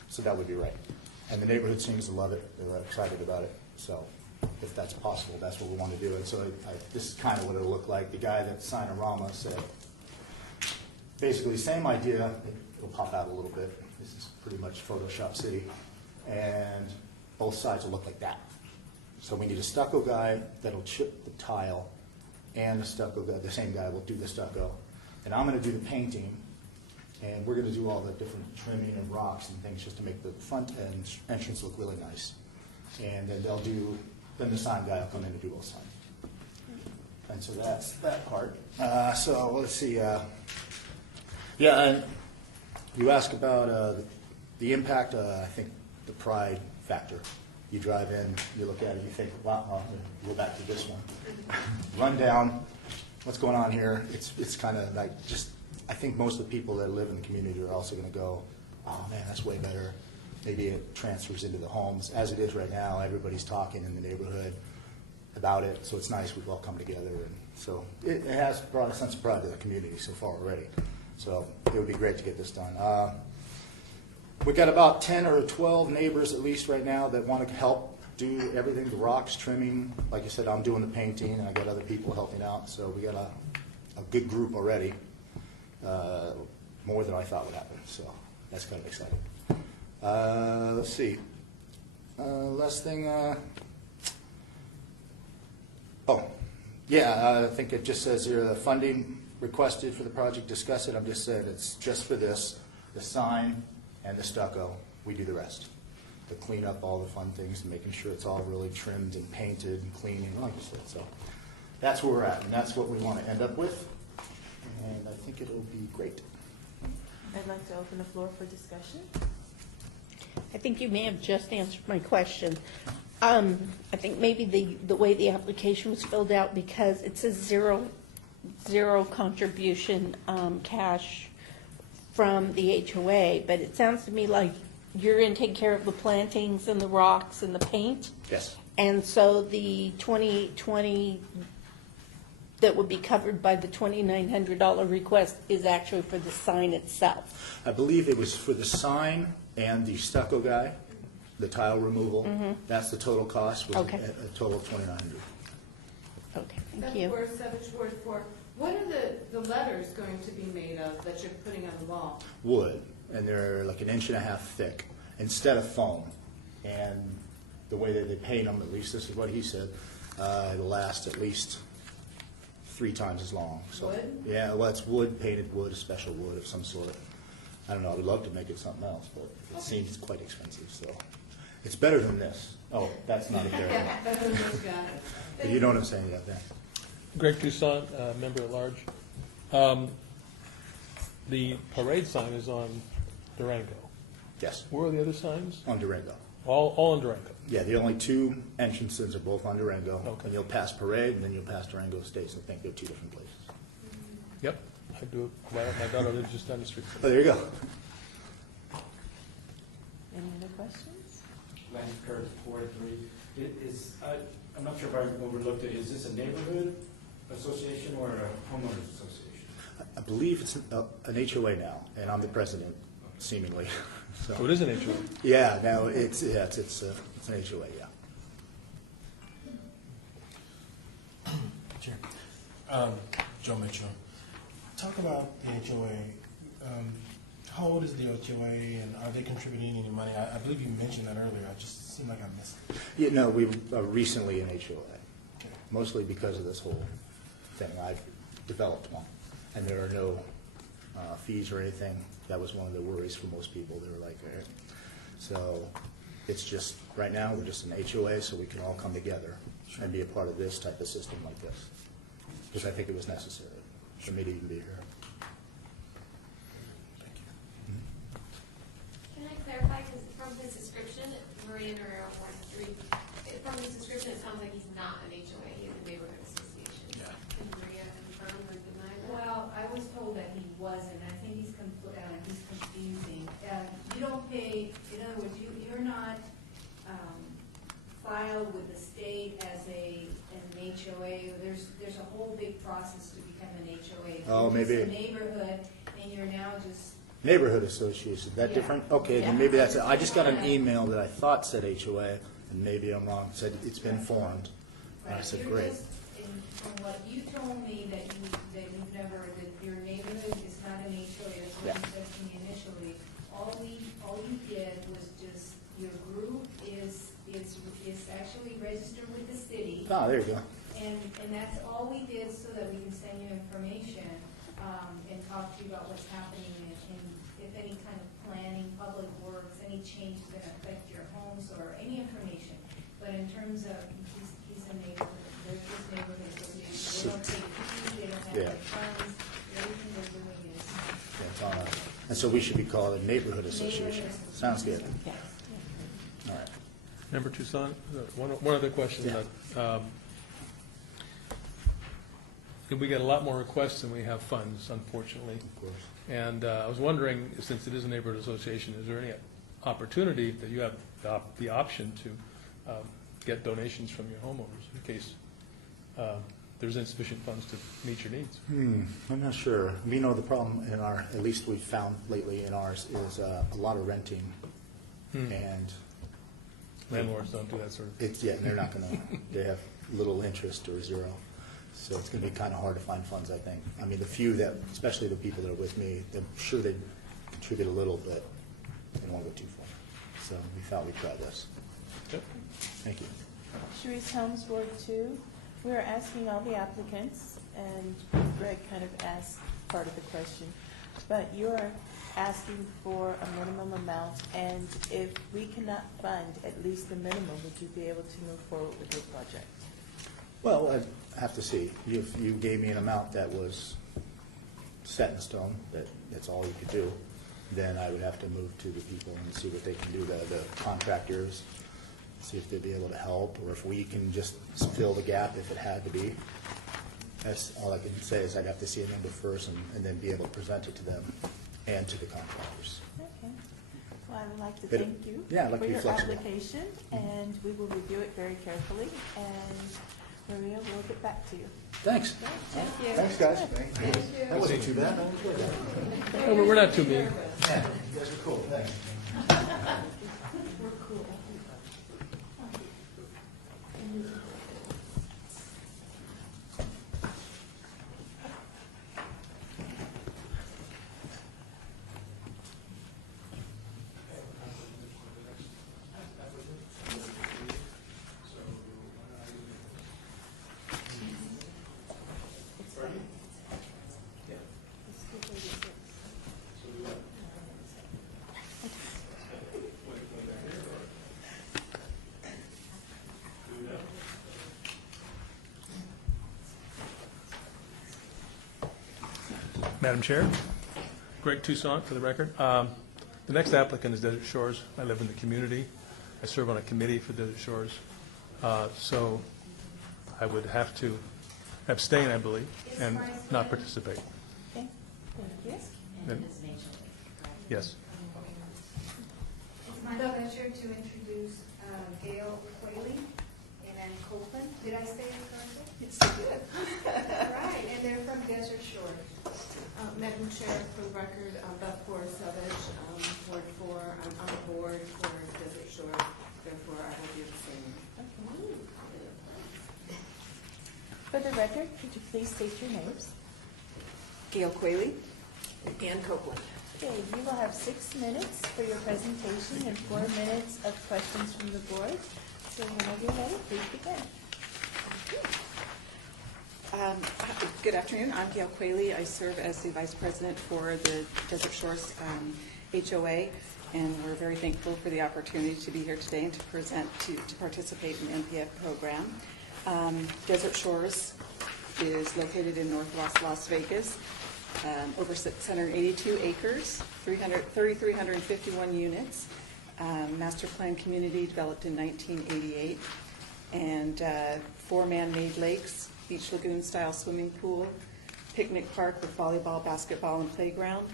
So that would be right. And the neighborhood seems to love it. They're excited about it. So if that's possible, that's what we want to do. And so this is kind of what it'll look like. The guy that Signorama said, basically same idea. It'll pop out a little bit. This is pretty much Photoshop City. And both sides will look like that. So we need a stucco guy that'll chip the tile, and a stucco guy, the same guy will do the stucco. And I'm going to do the painting, and we're going to do all the different trimming and rocks and things just to make the front and entrance look really nice. And then then the sign guy will come in and do both sides. And so that's that part. So let's see. Yeah, and you ask about the impact, I think the pride factor. You drive in, you look at it, you think, wow, go back to this one. Run down, what's going on here. It's kind of like just, I think most of the people that live in the community are also going to go, oh man, that's way better. Maybe it transfers into the homes. As it is right now, everybody's talking in the neighborhood about it, so it's nice we've all come together. And so it has brought a sense of pride to the community so far already. So it would be great to get this done. We've got about 10 or 12 neighbors at least right now that want to help do everything, the rocks, trimming. Like I said, I'm doing the painting, and I got other people helping out. So we got a good group already, more than I thought would happen. So that's kind of exciting. Let's see. Last thing. I think it just says here the funding requested for the project. Discuss it. I'm just saying it's just for this, the sign and the stucco. We do the rest. To clean up all the fun things and making sure it's all really trimmed and painted and clean and like I said. So that's where we're at, and that's what we want to end up with. And I think it'll be great. I'd like to open the floor for discussion. I think you may have just answered my question. I think maybe the way the application was filled out, because it says zero contribution cash from the HOA, but it sounds to me like you're going to take care of the plantings and the rocks and the paint? Yes. And so the 2020 that would be covered by the $2,900 request is actually for the sign itself? I believe it was for the sign and the stucco guy, the tile removal. That's the total cost, was Okay. a total of $2,900. Okay, thank you. Word 7, Word 4. What are the letters going to be made of that you're putting on the wall? Wood, and they're like 1.5 inches thick instead of foam. And the way that they paint them, at least this is what he said, it'll last at least 3 times as long. So, Wood? Yeah, well, it's wood, painted wood, a special wood of some sort. I don't know, I would love to make it something else, but it seems quite expensive, so. It's better than this. Oh, that's not it there. Yeah, got it. But you know what I'm saying, yeah, thanks. Greg Toussaint, member at large. The parade sign is on Durango. Yes, Where are the other signs? on Durango. All on Durango. Yeah, the only 2 entrances are both on Durango. Okay. And you'll pass Parade, and then you'll pass Durango Estates. I think they're 2 different places. Yep, I do it. My daughter lives just down the street. Oh, there you go. Any other questions? Lance Curtis, 4-3. I'm not sure if I overlooked it. Is this a neighborhood association or a homeowners association? I believe it's an HOA now, and I'm the president, seemingly. So, So it is an HOA. yeah, now it's an HOA, yeah. Chair. Joe Mitchell. Talk about the HOA. How old is the HOA, and are they contributing any money? I believe you mentioned that earlier. I just seemed like I missed it. Yeah, no, we were recently an HOA, Okay. mostly because of this whole thing. I've developed one, and there are no fees or anything. That was one of the worries for most people. They were like, eh. So it's just, right now, we're just an HOA, so we can all come together and be a part of this type of system like this. Because I think it was necessary for me to even be here. Thank you. Can I clarify, because from his description, Maria Norrero, Ward 3, from his description, it sounds like he's not an HOA, he's a neighborhood association. Yeah. Can Maria confirm or deny that? Well, I was told that he wasn't. I think he's confusing. You don't pay, in other words, you're not filed with the state as an HOA. There's a whole big process to become an HOA. Oh, maybe. You're just a neighborhood, and you're now just, Neighborhood association, that Yeah. different? Okay, then maybe that's it. I just got an email that I thought said HOA, and maybe I'm wrong, said it's been formed. And I right, said, you're great. just, from what you told me, that you've never, that your neighborhood is not an HOA, that's what you said to me initially. All you did was just, your group is actually registered with the city. Ah, there you go. And that's all we did so that we can send you information, and talk to you about what's happening and if any kind of planning, public works, any change that affect your homes or any information. But in terms of, he's a neighborhood, they're just neighborhood associations. They don't take fees, they don't have Yeah. their funds, everything they're doing is. That's all right. And so we should be called a neighborhood association. Sounds good. Yes. All right. Member Toussaint, one other question. Yeah. we get a lot more requests than we have funds, unfortunately. Of course. And I was wondering, since it is a neighborhood association, is there any opportunity that you have the option to get donations from your homeowners in case there's insufficient funds to meet your needs? I'm not sure. We know the problem in our, at least we've found lately in ours, is a lot of renting. And Landlords don't do that sort of thing. it's, yeah, they're not gonna, they have little interest or zero. So it's gonna be kind of hard to find funds, I think. I mean, the few that, especially the people that are with me, I'm sure they contribute a little, but they don't want to go too far. So we thought we'd try this. Yep. Thank you. Sharice Helms, Ward 2. We are asking all the applicants, and Greg kind of asked part of the question, but you're asking for a minimum amount, and if we cannot fund at least the minimum, would you be able to move forward with your project? Well, I have to see. If you gave me an amount that was set in stone, that's all you could do, then I would have to move to the people and see what they can do, the contractors, see if they'd be able to help, or if we can just fill the gap if it had to be. That's all I can say is I'd have to see a number first and then be able to present it to them and to the contractors. Okay. Well, I would like to But- thank you yeah, I'd like for to be your flexible. application, and we will review it very carefully, and Maria will get back to you. Thanks. Thank you. Thanks, guys. Thank you. That wasn't too bad. I enjoyed that. Oh, we're not too mean. Yeah, you guys are cool. Thanks. We're cool. Madam Chair, Greg Toussaint for the record. The next applicant is Desert Shores. I live in the community. I serve on a committee for Desert Shores. So I would have to abstain, I believe, and not participate. Okay, thank you. Then- Yes. It's my pleasure to introduce Gail Quayle and Ann Copeland. Did I say it correctly? It's good. Right, and they're from Desert Shore. Madam Chair, for the record, Beth Forrest Savage, Ward 4, I'm on the board for Desert Shore, therefore I will be abstaining. For the record, could you please state your names? Gail Quayle. Ann Copeland. Okay, you will have 6 minutes for your presentation and 4 minutes of questions from the board. So whenever you're ready, please begin. Good afternoon. I'm Gail Quayle. I serve as the Vice President for the Desert Shores HOA, and we're very thankful for the opportunity to be here today and to present, to participate in the NPF program. Desert Shores is located in Northwest Las Vegas, over 682 acres, 3,351 units, master plan community developed in 1988, and 4 man-made lakes, beach lagoon-style swimming pool, picnic park with volleyball, basketball, and playground,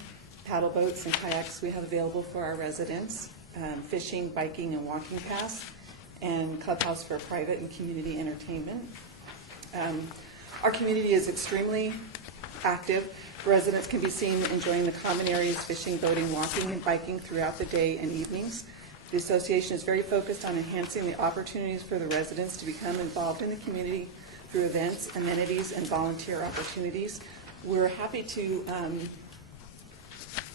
paddle boats and kayaks we have available for our residents, fishing, biking, and walking paths, and clubhouse for private and community entertainment. Our community is extremely active. Residents can be seen enjoying the common areas, fishing, boating, walking, and biking throughout the day and evenings. The association is very focused on enhancing the opportunities for the residents to become involved in the community through events, amenities, and volunteer opportunities. We're happy to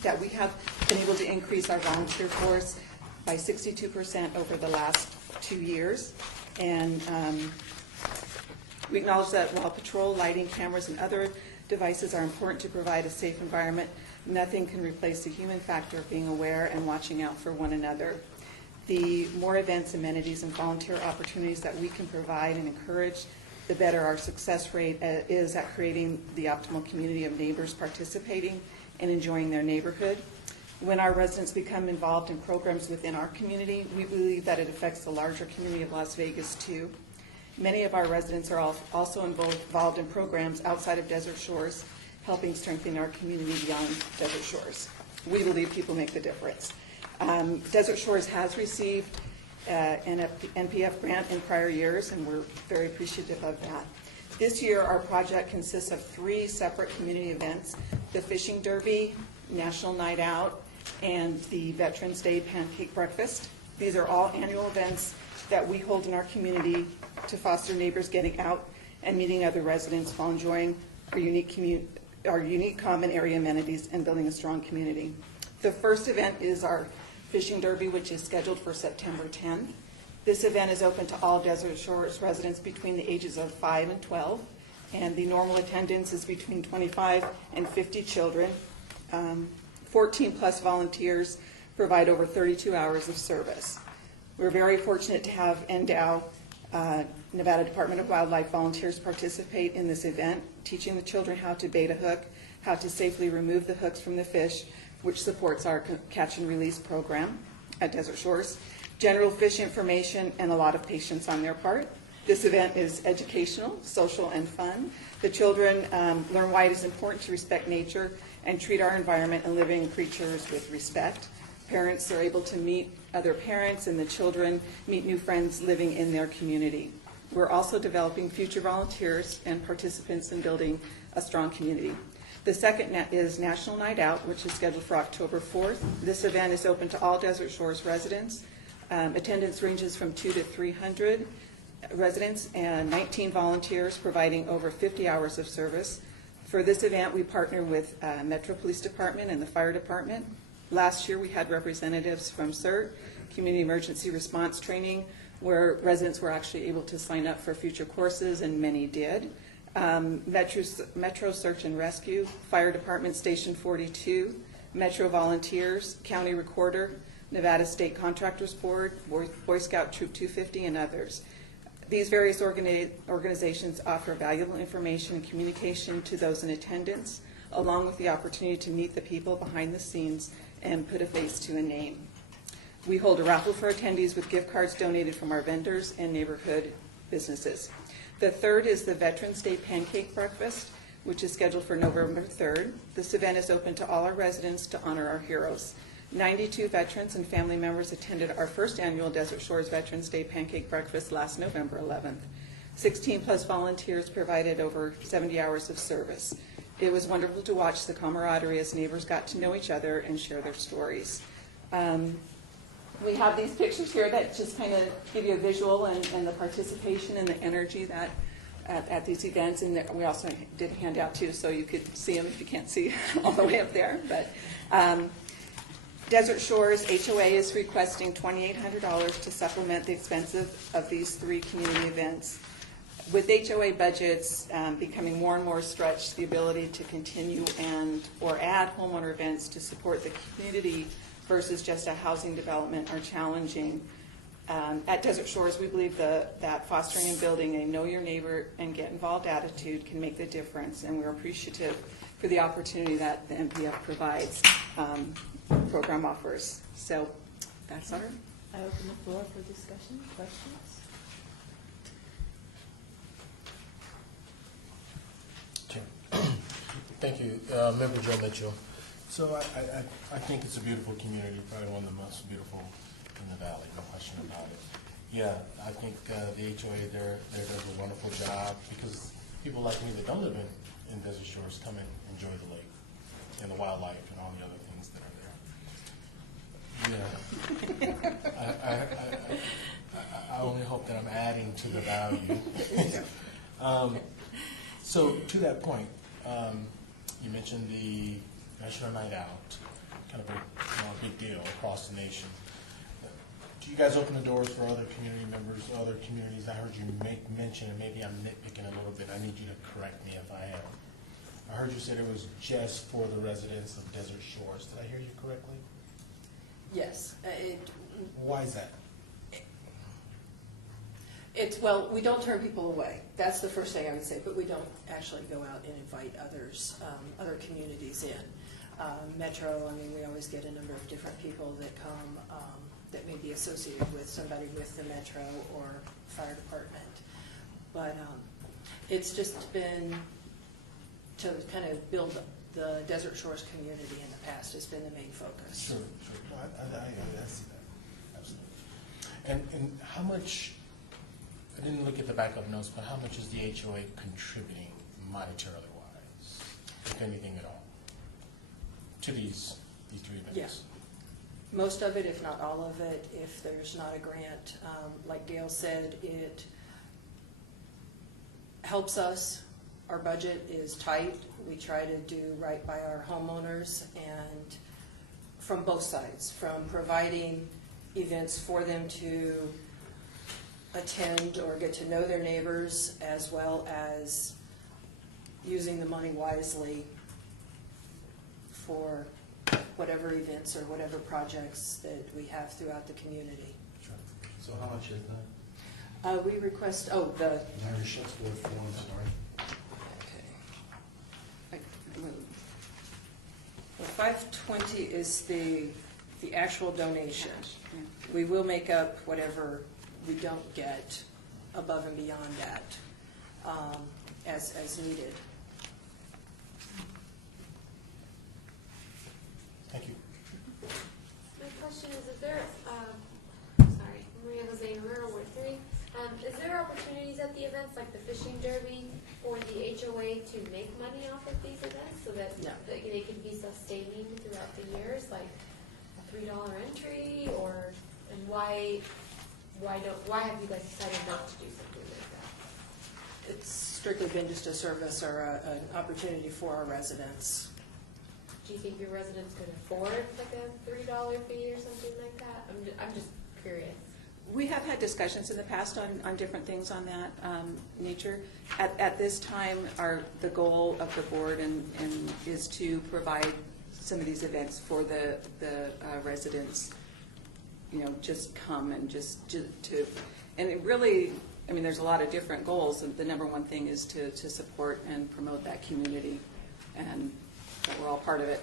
that we have been able to increase our volunteer force by 62% over the last 2 years. And we acknowledge that while patrol, lighting, cameras, and other devices are important to provide a safe environment, nothing can replace the human factor of being aware and watching out for one another. The more events, amenities, and volunteer opportunities that we can provide and encourage, the better our success rate is at creating the optimal community of neighbors participating and enjoying their neighborhood. When our residents become involved in programs within our community, we believe that it affects the larger community of Las Vegas too. Many of our residents are also involved in programs outside of Desert Shores, helping strengthen our community beyond Desert Shores. We believe people make the difference. Desert Shores has received an NPF grant in prior years, and we're very appreciative of that. This year, our project consists of 3 separate community events: the Fishing Derby, National Night Out, and the Veterans Day Pancake Breakfast. These are all annual events that we hold in our community to foster neighbors getting out and meeting other residents while enjoying our unique common area amenities and building a strong community. The first event is our Fishing Derby, which is scheduled for September 10th. This event is open to all Desert Shores residents between the ages of 5 and 12, and the normal attendance is between 25 and 50 children. 14-plus volunteers provide over 32 hours of service. We're very fortunate to have NDOW, Nevada Department of Wildlife volunteers participate in this event, teaching the children how to bait a hook, how to safely remove the hooks from the fish, which supports our catch and release program at Desert Shores, general fish information, and a lot of patience on their part. This event is educational, social, and fun. The children learn why it is important to respect nature and treat our environment and living creatures with respect. Parents are able to meet other parents, and the children meet new friends living in their community. We're also developing future volunteers and participants in building a strong community. The second is National Night Out, which is scheduled for October 4th. This event is open to all Desert Shores residents. Attendance ranges from 200 to 300 residents and 19 volunteers providing over 50 hours of service. For this event, we partner with Metro Police Department and the Fire Department. Last year, we had representatives from CERT, Community Emergency Response Training, where residents were actually able to sign up for future courses, and many did. Metro Search and Rescue, Fire Department Station 42, Metro Volunteers, County Recorder, Nevada State Contractors Board, Boy Scout Troop 250, and others. These various organizations offer valuable information and communication to those in attendance, along with the opportunity to meet the people behind the scenes and put a face to a name. We hold a raffle for attendees with gift cards donated from our vendors and neighborhood businesses. The third is the Veterans Day Pancake Breakfast, which is scheduled for November 3rd. This event is open to all our residents to honor our heroes. 92 veterans and family members attended our first annual Desert Shores Veterans Day Pancake Breakfast last November 11th. 16-plus volunteers provided over 70 hours of service. It was wonderful to watch the camaraderie as neighbors got to know each other and share their stories. We have these pictures here that just kind of give you a visual and the participation and the energy that at these events. And we also did hand out too, so you could see them if you can't see all the way up there. But Desert Shores HOA is requesting $2,800 to supplement the expenses of these 3 community events. With HOA budgets becoming more and more stretched, the ability to continue or add homeowner events to support the community versus just a housing development are challenging. At Desert Shores, we believe that fostering and building a know your neighbor and get involved attitude can make the difference, and we're appreciative for the opportunity that the NPF provides, program offers. So that's our. I open the floor for discussion, questions. Thank you, Member Joe Mitchell. So I think it's a beautiful community, probably one of the most beautiful in the valley, no question about it. Yeah, I think the HOA there does a wonderful job because people like me that don't live in Desert Shores come and enjoy the lake and the wildlife and all the other things that are there. Yeah. I only hope that I'm adding to the value. So to that point, you mentioned the National Night Out, kind of a big deal across the nation. Do you guys open the doors for other community members, other communities? I heard you make mention, and maybe I'm nitpicking a little bit. I need you to correct me if I am. I heard you said it was just for the residents of Desert Shores. Did I hear you correctly? Yes. Why is that? Well, we don't turn people away. That's the first thing I would say, but we don't actually go out and invite others, other communities in. Metro, I mean, we always get a number of different people that come that may be associated with somebody with the Metro or fire department. But it's just been to kind of build the Desert Shores community in the past has been the main focus. Sure. No, I see that, absolutely. And how much, I didn't look at the backup notes, but how much is the HOA contributing monetarily wise, if anything at all, to these three events? Yes. Most of it, if not all of it, if there's not a grant, like Gail said, it helps us. Our budget is tight. We try to do right by our homeowners, and from both sides, from providing events for them to attend or get to know their neighbors, as well as using the money wisely for whatever events or whatever projects that we have throughout the community. Sure. So how much is that? We request, the Irish Shucks Ward 4, I'm sorry. Well, 520 is the actual donation. We will make up whatever we don't get above and beyond that, as needed. Thank you. My question is there, sorry, Maria Jose Romero, Ward 3. Is there opportunities at the events, like the fishing derby, for the HOA to make money off of these events so that they could be sustaining throughout the years, like a $3 entry, and why have you guys decided not to do something like that? It's strictly been just a service or an opportunity for our residents. Do you think your residents could afford like a $3 fee or something like that? I'm just curious. We have had discussions in the past on different things on that nature. At this time, the goal of the board and is to provide some of these events for the residents. Just come and just to, and it really, I mean, there's a lot of different goals. The number one thing is to support and promote that community, and that we're all part of it.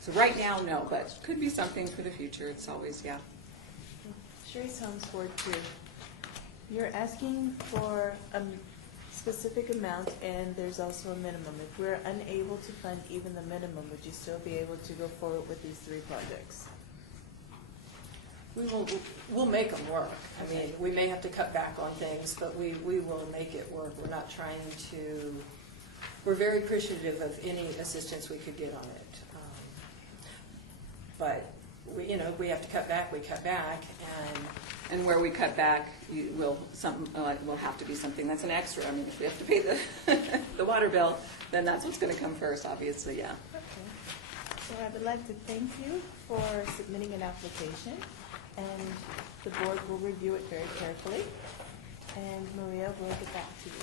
So right now, no, but could be something for the future. It's always, yeah. Sharice Holmes, Ward 2. You're asking for a specific amount, and there's also a minimum. If we're unable to fund even the minimum, would you still be able to go forward with these 3 projects? We'll make them work. I mean, we may have to cut back on things, but we will make it work. We're not trying to, we're very appreciative of any assistance we could get on it. But we have to cut back, we cut back, and where we cut back, will have to be something that's an extra. I mean, if we have to pay the water bill, then that's what's going to come first, obviously, yeah. Okay. So I would like to thank you for submitting an application, and the board will review it very carefully, and Maria will get back to you.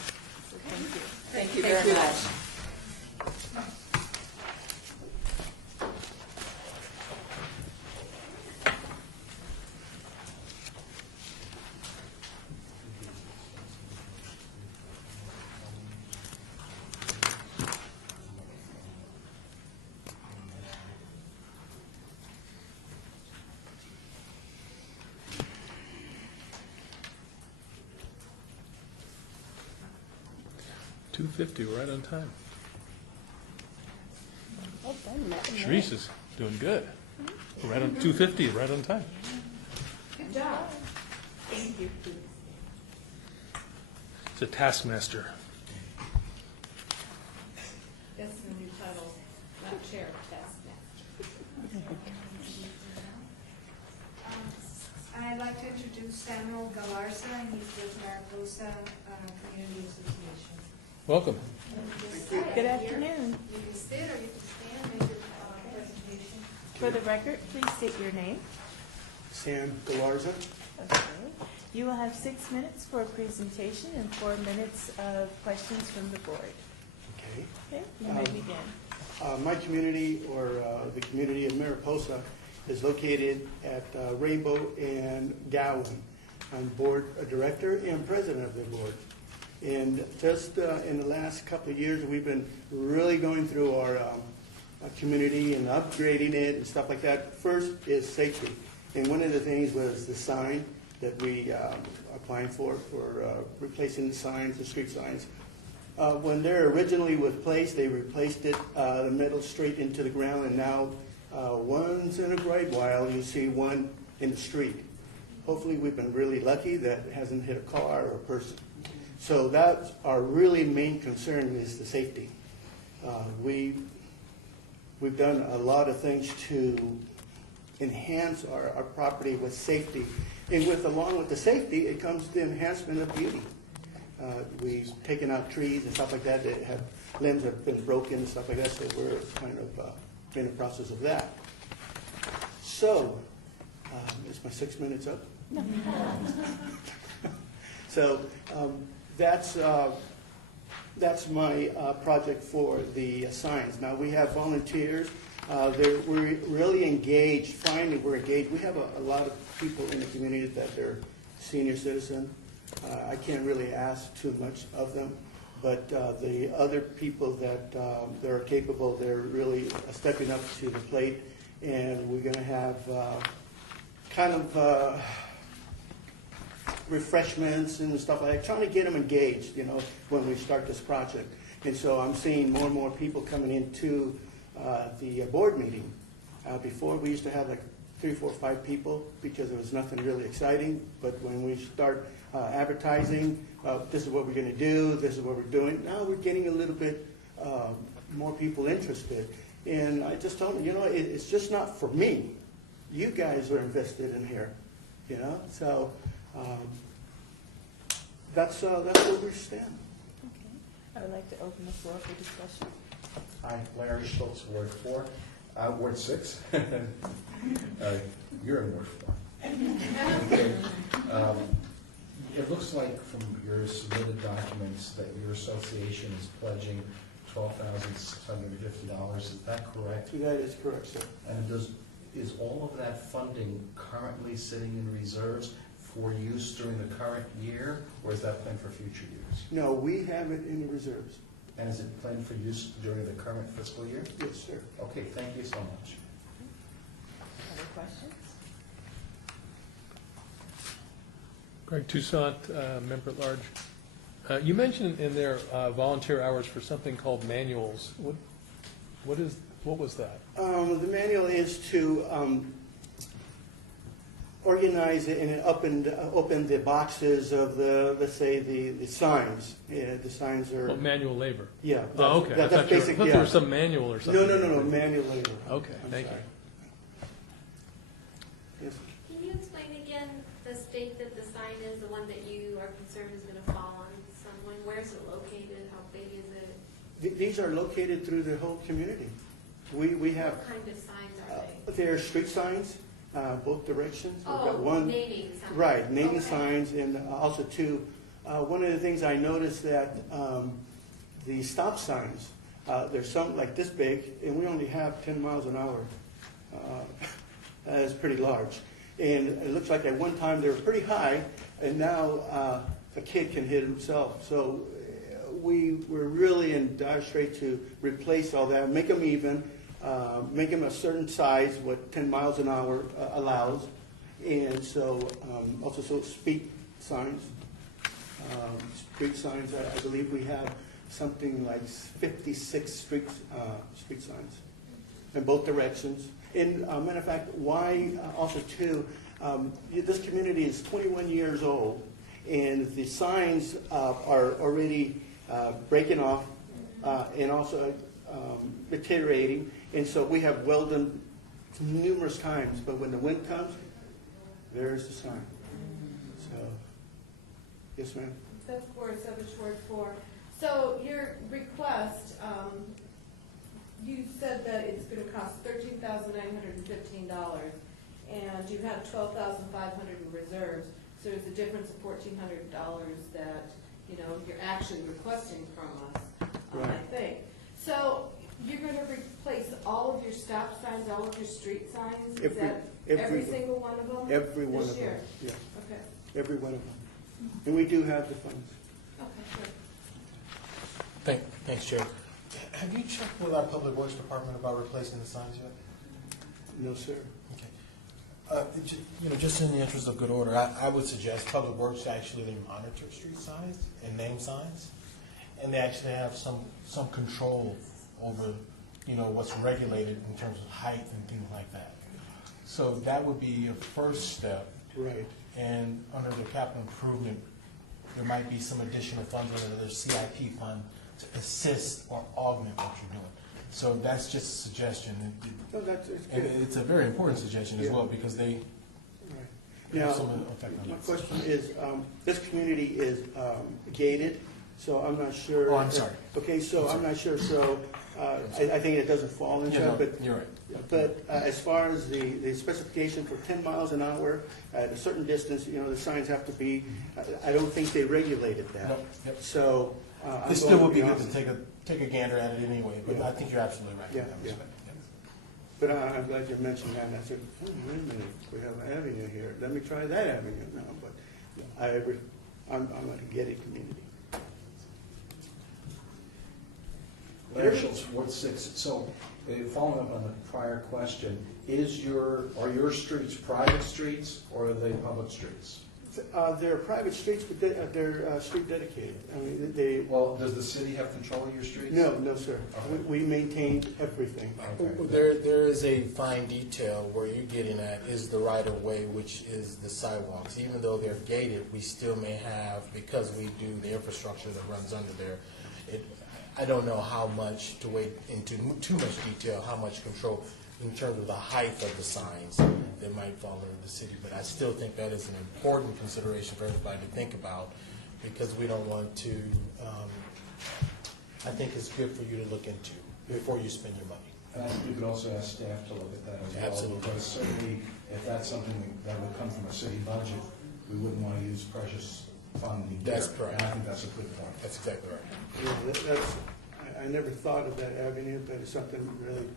So thank you. Thank you very much. $250, right on time. Well done, Matt. Sharice is doing good. Right on $250, right on time. Good job. Thank you. It's a taskmaster. That's the new title, not chair, taskmaster. I'd like to introduce Samuel Galarza, and he's with Mariposa Community Association. Welcome. Good afternoon. You can sit or you can stand, make your presentation. For the record, please state your name. Sam Galarza. Okay. You will have 6 minutes for a presentation and 4 minutes of questions from the board. Okay. Okay, you may begin. My community, or the community of Mariposa, is located at Rainbow and Gowan. I'm board director and president of the board. And just in the last couple of years, we've been really going through our community and upgrading it and stuff like that. First is safety. And one of the things was the sign. that we applying for replacing the signs, the street signs. When they're originally placed, they replaced it, the metal straight into the ground, and now once in a great while, you see one in the street. Hopefully, we've been really lucky that it hasn't hit a car or a person. So that's our really main concern is the safety. We've done a lot of things to enhance our property with safety. And along with the safety, it comes the enhancement of beauty. We've taken out trees and stuff like that that have limbs have been broken and stuff like that, so we're kind of in the process of that. So, is my 6 minutes up? No. So that's my project for the signs. Now we have volunteers. We're really engaged. Finally, we're engaged. We have a lot of people in the community that they're senior citizen. I can't really ask too much of them, but the other people that are capable, they're really stepping up to the plate, and we're going to have kind of refreshments and stuff like that, trying to get them engaged, when we start this project. And so I'm seeing more and more people coming into the board meeting. Before, we used to have like 3, 4, 5 people because there was nothing really exciting. But when we start advertising, this is what we're going to do, this is what we're doing, now we're getting a little bit more people interested. And I just told them, it's just not for me. You guys are invested in here, So that's where we stand. Okay. I would like to open the floor for discussion. Hi, Larry Schultz, Ward 4, Ward 6. You're in Ward 4. Okay. It looks like from your submitted documents that your association is pledging $12,650. Is that correct? That is correct, sir. And is all of that funding currently sitting in reserves for use during the current year, or is that planned for future years? No, we have it in the reserves. And is it planned for use during the current fiscal year? Yes, sir. Okay, thank you so much. Other questions? Greg Toussaint, member at large. You mentioned in there volunteer hours for something called manuals. What was that? The manual is to organize it and open the boxes of let's say the signs. Yeah, the signs are. Well, manual labor. Yeah. Oh, okay. I thought there was some manual or something. No, manual labor. Okay, thank you. Yes. Can you explain again the state that the sign is, the one that you are concerned is going to fall on someone? Where is it located? How big is it? These are located through the whole community. We have. What kind of signs are they? They're street signs, both directions. We've got one. Naming signs. Right, naming Okay. signs, and also too, one of the things I noticed that the stop signs, there's some like this big, and we only have 10 miles an hour. That is pretty large. And it looks like at one time they were pretty high, and now a kid can hit himself. So we're really in dire straits to replace all that, make them even, make them a certain size, what 10 miles an hour allows. And so also speed signs, street signs, I believe we have something like 56 street signs in both directions. And matter of fact, why also too, this community is 21 years old, and the signs are already breaking off and also deteriorating. And so we have welded them numerous times, but when the wind comes, there's the sign. So, yes, ma'am. That's Ward 4. So your request, you said that it's going to cost $13,915, and you have $12,500 in reserves. So there's a difference of $1,400 that you're actually requesting from us, Right. I think. So you're going to replace all of your stop signs, all of your street signs? Is that every single one of them? Every one this of them. year? Yeah, Okay. every one of them. And we do have the funds. Okay, good. Thanks, Chair. Have you checked with our Public Works Department about replacing the signs yet? No, sir. Okay. Just in the interest of good order, I would suggest Public Works actually monitor street signs and name signs, and they actually have some control over, what's regulated in terms of height and things like that. So that would be a first step. Right. And under the capital improvement, there might be some additional funds under the CIP fund to assist or augment what you're doing. So that's just a suggestion. And it's a very important suggestion as well, because they Now, have some effect on my it. question is, this community is gated, so I'm not sure. Oh, I'm sorry. Okay, so I'm not sure, so I think it doesn't fall into Yeah, no, it, but. you're right. But as far as the specification for 10 miles an hour at a certain distance, the signs have to be, I don't think they regulated that. Nope, yep. So. It still would be good to take a gander at it anyway, but I think you're absolutely right. Yeah, in that yeah. respect. But I'm glad you mentioned that, and I said, wait a minute, we have an avenue here, let me try that avenue now, but I'm a gated community. Larry Schultz, Ward 6. So, following up on the prior question, are your streets private streets or are they public streets? They're private streets, but they're street dedicated. I mean, Well, does the city have control of your streets? No, sir. Okay. We maintain everything. Okay. There is a fine detail where you're getting at is the right of way, which is the sidewalks. Even though they're gated, we still may have, because we do the infrastructure that runs under there. I don't know how much to wade into too much detail, how much control in terms of the height of the signs that might fall under the city. But I still think that is an important consideration for everybody to think about, because we don't want to, I think it's good for you to look into before you spend your money. And I think you could also ask staff to look at that as well. Absolutely. Because certainly, if that's something that would come from a city budget, we wouldn't want to use precious funding. That's there. correct. And I think that's a good point. That's exactly right. Yeah, I never thought of that avenue, but it's something really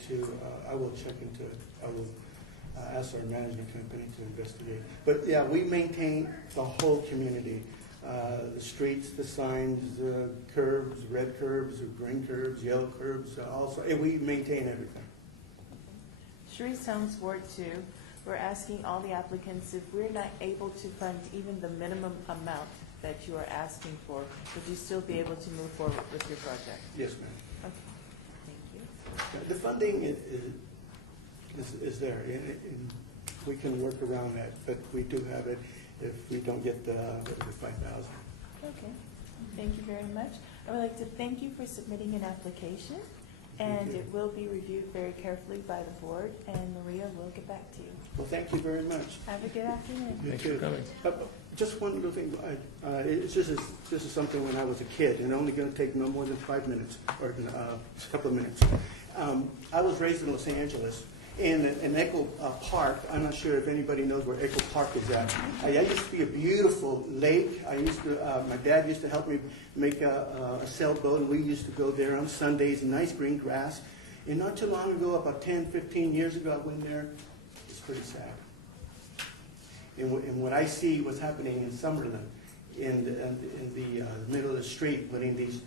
I will check into it. I will ask our management company to investigate. But yeah, we maintain the whole community. The streets, the signs, the curbs, red curbs, green curbs, yellow curbs, also, we maintain everything. Sharice Helms, Ward 2, we're asking all the applicants, if we're not able to fund even the minimum amount that you are asking for, would you still be able to move forward with your project? Yes, ma'am. Okay, thank you. The funding is there, and we can work around that, but we do have it if we don't get the 5,000. Okay, thank you very much. I would like to thank you for submitting an application, and it will be reviewed very carefully by the board, and Maria will get back to you. Well, thank you very much. Have a good afternoon. You Thanks too. for coming. Just one little thing. This is something when I was a kid, and only going to take no more than 5 minutes, or a couple of minutes. I was raised in Los Angeles, in Echo Park. I'm not sure if anybody knows where Echo Park is at. I used to be a beautiful lake. My dad used to help me make a sailboat, and we used to go there on Sundays, nice green grass. And not too long ago, about 10, 15 years ago, I went there. It's pretty sad. And what I see what's happening in Summerlin, in the middle of the street, putting these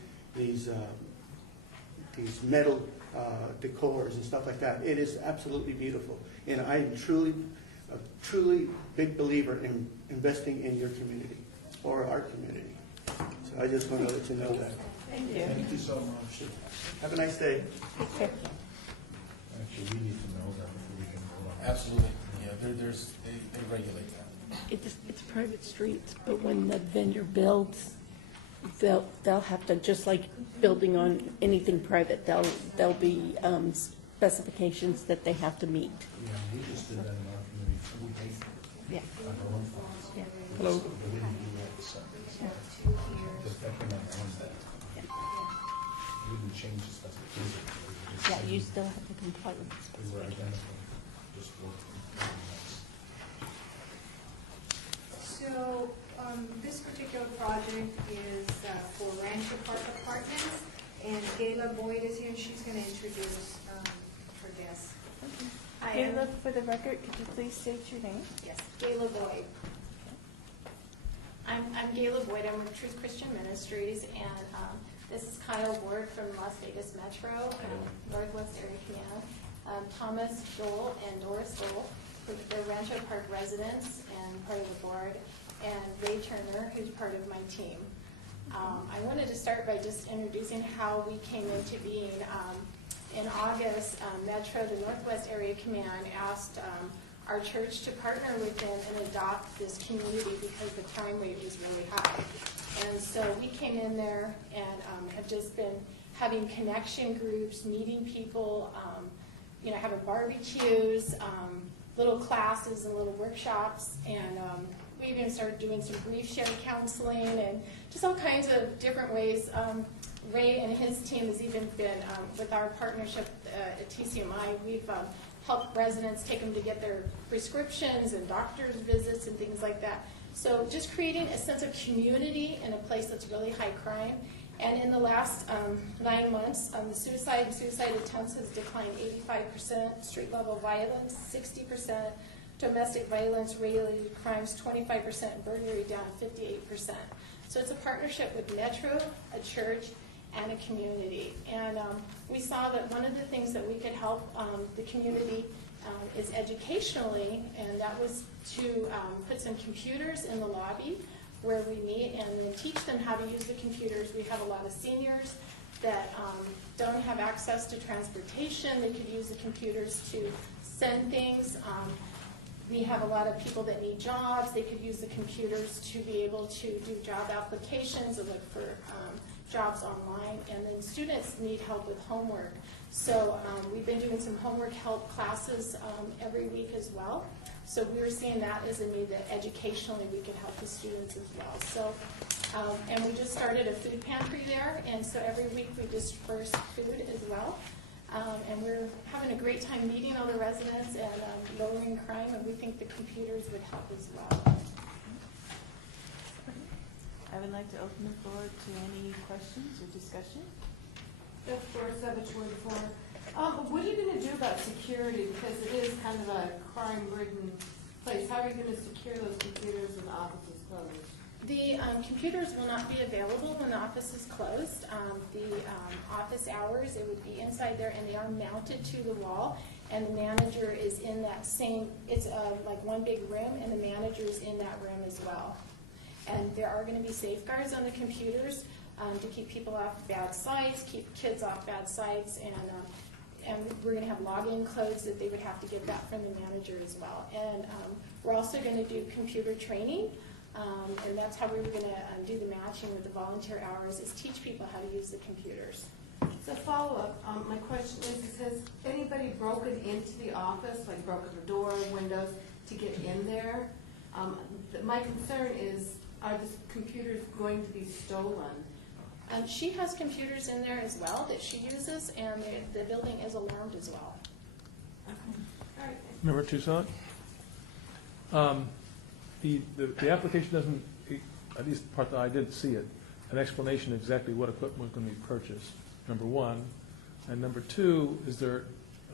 metal decors and stuff like that, it is absolutely beautiful. And I'm a truly big believer in investing in your community, or our community. So I just want to let you know that. Thank you. Thank you so much. Have a nice day. Take care. Actually, we need to know that before we can vote on it. Absolutely. Yeah, they regulate that. It's private streets, but when the vendor builds, they'll have to, just like building on anything private, there'll be specifications that they have to meet. Yeah, we just did that in our community. We paid Yeah. on our own funds. Yeah. Hello. So we didn't do that separate. Just that came out on that. We didn't change the specifications. We just- Yeah, you still have to comply with the We were identical, just working. So, this particular project is for Rancho Park Apartments, and Gayla Boyd is here, and she's going to introduce her guests. Hi, Gayla, for the record, could you please state your name? Yes, Gayla Boyd. I'm Gayla Boyd. I'm with Truth Christian Ministries, and this is Kyle Ward from Las Vegas Metro, Northwest Area Command. Thomas Dole and Doris Dole, they're Rancho Park residents and part of the board, and Ray Turner, who's part of my team. I wanted to start by just introducing how we came into being. In August, Metro, the Northwest Area Command, asked our church to partner with them and adopt this community because the crime rate was really high. And so we came in there and have just been having connection groups, meeting people, having barbecues, little classes and little workshops, and we even started doing some grief share counseling and just all kinds of different ways. Ray and his team has even been, with our partnership at TCMI, we've helped residents take them to get their prescriptions and doctor's visits and things like that. So just creating a sense of community in a place that's really high crime. And in the last 9 months, the suicide attempts has declined 85%, street level violence 60%, domestic violence related crimes 25%, burglary down 58%. So it's a partnership with Metro, a church, and a community. And we saw that one of the things that we could help the community is educationally, and that was to put some computers in the lobby where we meet and then teach them how to use the computers. We have a lot of seniors that don't have access to transportation. They could use the computers to send things. We have a lot of people that need jobs. They could use the computers to be able to do job applications and look for jobs online. And then students need help with homework. So we've been doing some homework help classes every week as well. So we were seeing that as a need that educationally we could help the students as well. So, and we just started a food pantry there, and so every week we disperse food as well. And we're having a great time meeting all the residents and lowering crime, and we think the computers would help as well. I would like to open the floor to any questions or discussion. What are you going to do about security? Because it is kind of a crime-ridden place. How are you going to secure those computers when the office is closed? The computers will not be available when the office is closed. The office hours, it would be inside there, and they are mounted to the wall. And the manager is in that same, it's like one big room, and the manager is in that room as well. And there are going to be safeguards on the computers to keep people off bad sites, keep kids off bad sites, and we're going to have login codes that they would have to get that from the manager as well. And we're also going to do computer training, and that's how we were going to do the matching with the volunteer hours, is teach people how to use the computers. So follow-up, my question is, has anybody broken into the office, like broken the door, windows, to get in there? My concern is, are the computers going to be stolen? She has computers in there as well that she uses, and the building is alarmed as well. Okay. All right. Member Toussaint? The application doesn't, at least the part that I didn't see it, an explanation of exactly what equipment was going to be purchased, number one. And number two, is there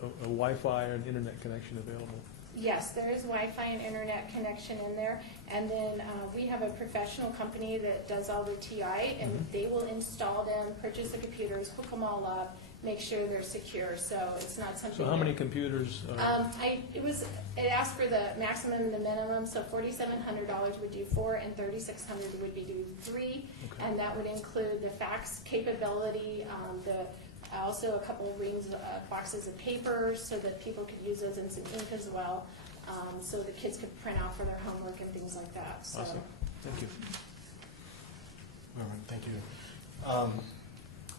a Wi-Fi or an internet connection available? Yes, there is Wi-Fi and internet connection in there, and then we have a professional company that does all the TI, and they will install them, purchase the computers, hook them all up, make sure they're secure, so it's not something. So how many computers? It asked for the maximum and the minimum, so $4,700 would do 4, and $3,600 would be do 3, okay. And that would include the fax capability, also a couple of reams, boxes of paper, so that people could use those, and some ink as well, so the kids could print out for their homework and things like that. So. Awesome. Thank you. All right, thank you.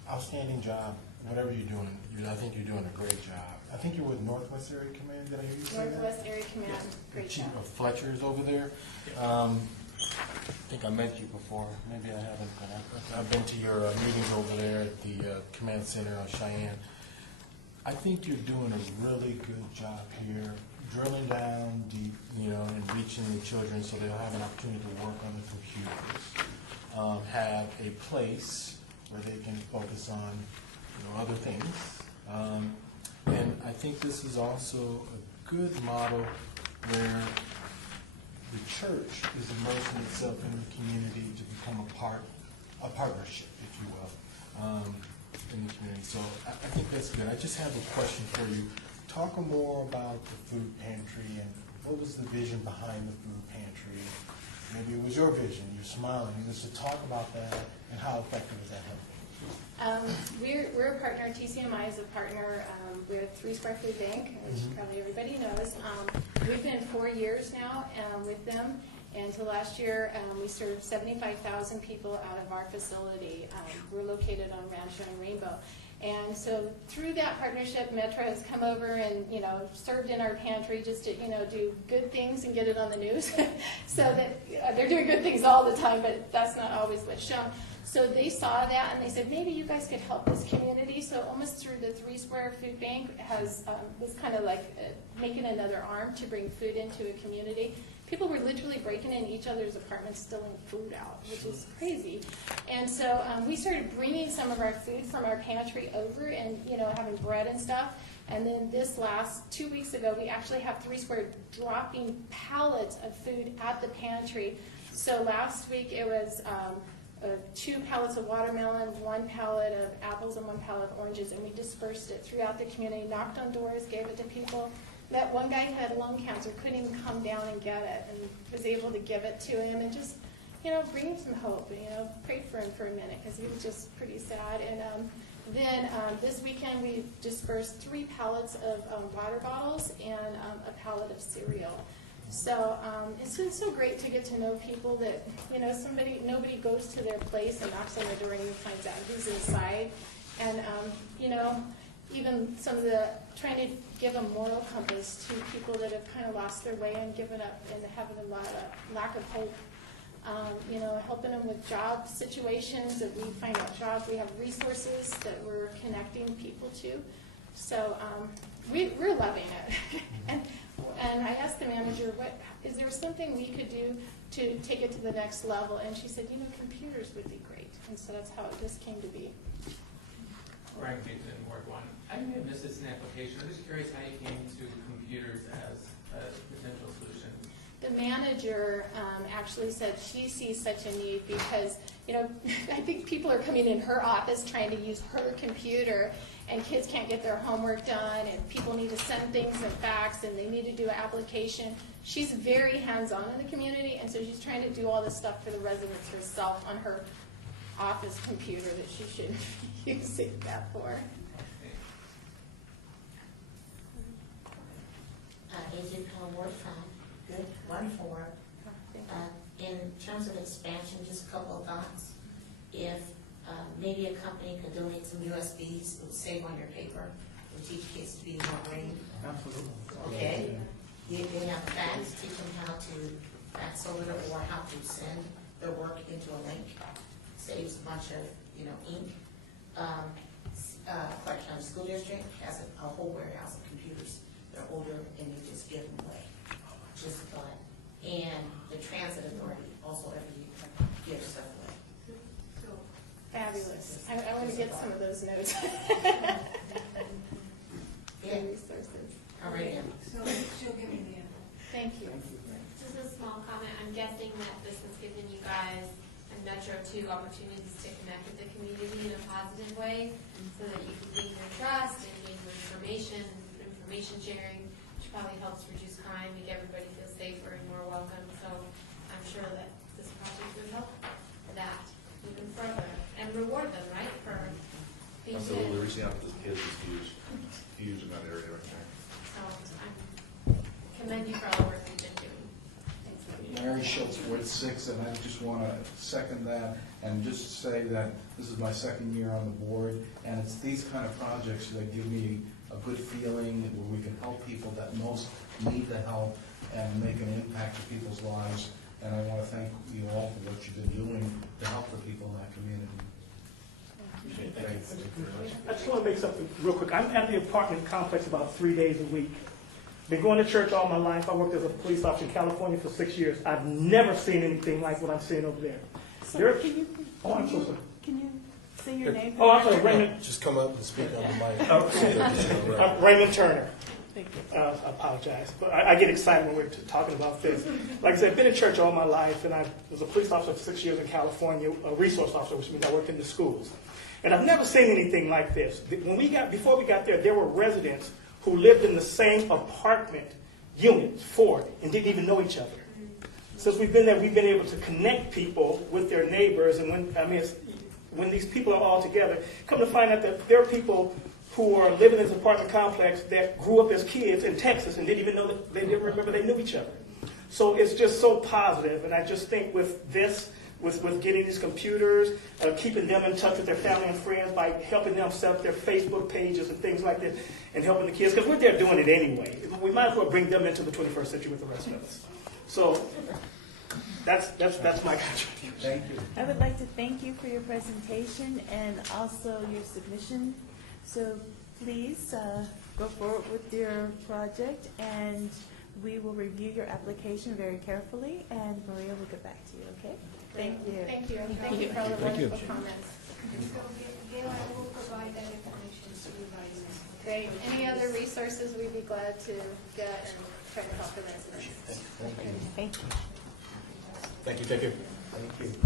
Outstanding job. Whatever you're doing, I think you're doing a great job. I think you're with Northwest Area Command. Did I hear you say that? Northwest Area Command. Great Chief job. of Fletcher's over there. I think I met you before. Maybe I haven't. But I've been to your meetings over there at the Command Center on Cheyenne. I think you're doing a really good job here, drilling down deep, and reaching the children so they'll have an opportunity to work on the computers, have a place where they can focus on other things. And I think this is also a good model where the church is immersing itself in the community to become a partnership, if you will, in the community. So I think that's good. I just have a question for you. Talk more about the food pantry and what was was the vision behind the food pantry? Maybe it was your vision, you're smiling, just to talk about that, and how effective is that helping? We're a partner, TCMI is a partner with Three Square Food Bank, which probably everybody knows. We've been 4 years now with them, and so last year we served 75,000 people out of our facility. We're located on Rancho and Rainbow. And so through that partnership, Metro has come over and, served in our pantry just to, do good things and get it on the news. So that they're doing good things all the time, but that's not always what's shown. So they saw that and they said, maybe you guys could help this community. So almost through the Three Square Food Bank was kind of like making another arm to bring food into a community. People were literally breaking in each other's apartments, stealing food out, which is crazy. And so we started bringing some of our food from our pantry over and, having bread and stuff. And then this last 2 weeks ago, we actually have Three Square dropping pallets of food at the pantry. So last week it was 2 pallets of watermelon, 1 pallet of apples, and 1 pallet of oranges. And we dispersed it throughout the community, knocked on doors, gave it to people. That one guy had lung cancer, couldn't even come down and get it, and was able to give it to him and just, bring him some hope. And, prayed for him for a minute because he was just pretty sad. And then this weekend we dispersed 3 pallets of water bottles and a pallet of cereal. So it's been so great to get to know people that, nobody goes to their place and knocks on the door and finds out who's inside. And, even some of trying to give a moral compass to people that have kind of lost their way and given up and having a lot of lack of hope. Helping them with job situations that we find out jobs. We have resources that we're connecting people to. So we're loving it. and I asked the manager, is there something we could do to take it to the next level? And she said, computers would be great. And so that's how it just came to be. Ryan Kingston, Ward 1. I may have missed this in the application. I'm just curious how you came to computers as a potential solution. The manager actually said she sees such a need because, I think people are coming in her office trying to use her computer, and kids can't get their homework done, and people need to send things in fax, and they need to do an application. She's very hands-on in the community, and so she's trying to do all this stuff for the residents herself on her office computer that she should be using that for. Agent Ward 5, good, 1-4. In terms of expansion, just a couple of thoughts. If maybe a company could donate some USBs, it would save on your paper, it would teach kids to be more brain. Absolutely. Okay. You have fax, teach them how to fax over or how to send their work into a link. Saves a bunch of ink. Clark County School District has a whole warehouse of computers. They're older and you just give them away. Just a thought. And the Transit Authority also every year gives stuff away. Fabulous. I want to get some of those notes. Yeah. Resources. All right. She'll give me the info. Thank you. Just a small comment. I'm guessing that this has given you guys and Metro 2 opportunities to connect with the community in a positive way so that you can gain their trust and gain their information sharing, which probably helps reduce crime, make everybody feel safer and more welcome. So I'm sure that this project would help that even further and reward them, right, for being Absolutely, good. reaching out to the kids is huge in that area right there. So I commend you for all the work you've been doing. Larry Schultz, Ward 6, and I just want to second that and just say that this is my second year on the board, and it's these kind of projects that give me a good feeling where we can help people that most need the help and make an impact to people's lives. And I want to thank you all for what you've been doing to help the people in that community. Great. I just want to make something real quick. I'm at the apartment complex about 3 days a week. Been going to church all my life. I worked as a police officer in California for 6 years. I've never seen anything like what I'm seeing over there. I'm so sorry. Can you say your name? Oh, I'm sorry, Raymond. Just come up and speak on the mic. Raymond Turner. Thank you. I apologize, but I get excited when we're talking about this. Like I said, I've been in church all my life, and I was a police officer for 6 years in California, a resource officer, which means I worked in the schools. And I've never seen anything like this. Before we got there were residents who lived in the same apartment units, 4, and didn't even know each other. Since we've been there, we've been able to connect people with their neighbors, and when these people are all together, come to find out that there are people who are living in this apartment complex that grew up as kids in Texas and didn't even know that they didn't remember they knew each other. So it's just so positive, and I just think with this, with getting these computers, keeping them in touch with their family and friends by helping them set up their Facebook pages and things like this, and helping the kids, because we're there doing it anyway. We might as well bring them into the 21st century with the rest of us. So that's my contribution. Thank you. I would like to thank you for your presentation and also your submission. So please go forward with your project, and we will review your application very carefully, and Maria will get back to you, okay? Thank you. Thank you, and thank you for all the Thank you. wonderful comments. So Gail, I will provide that information to you guys. Great. Any other resources we'd be glad to get and try to help the residents. Thank you. Thank you. Thank you, thank you. Thank you.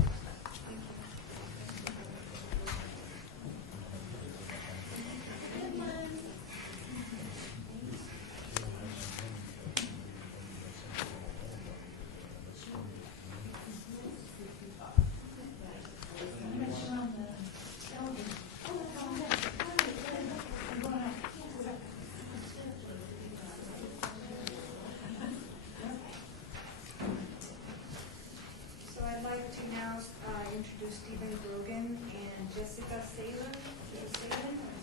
So I'd like to now introduce Stephen Grogan and Jessica Saylor.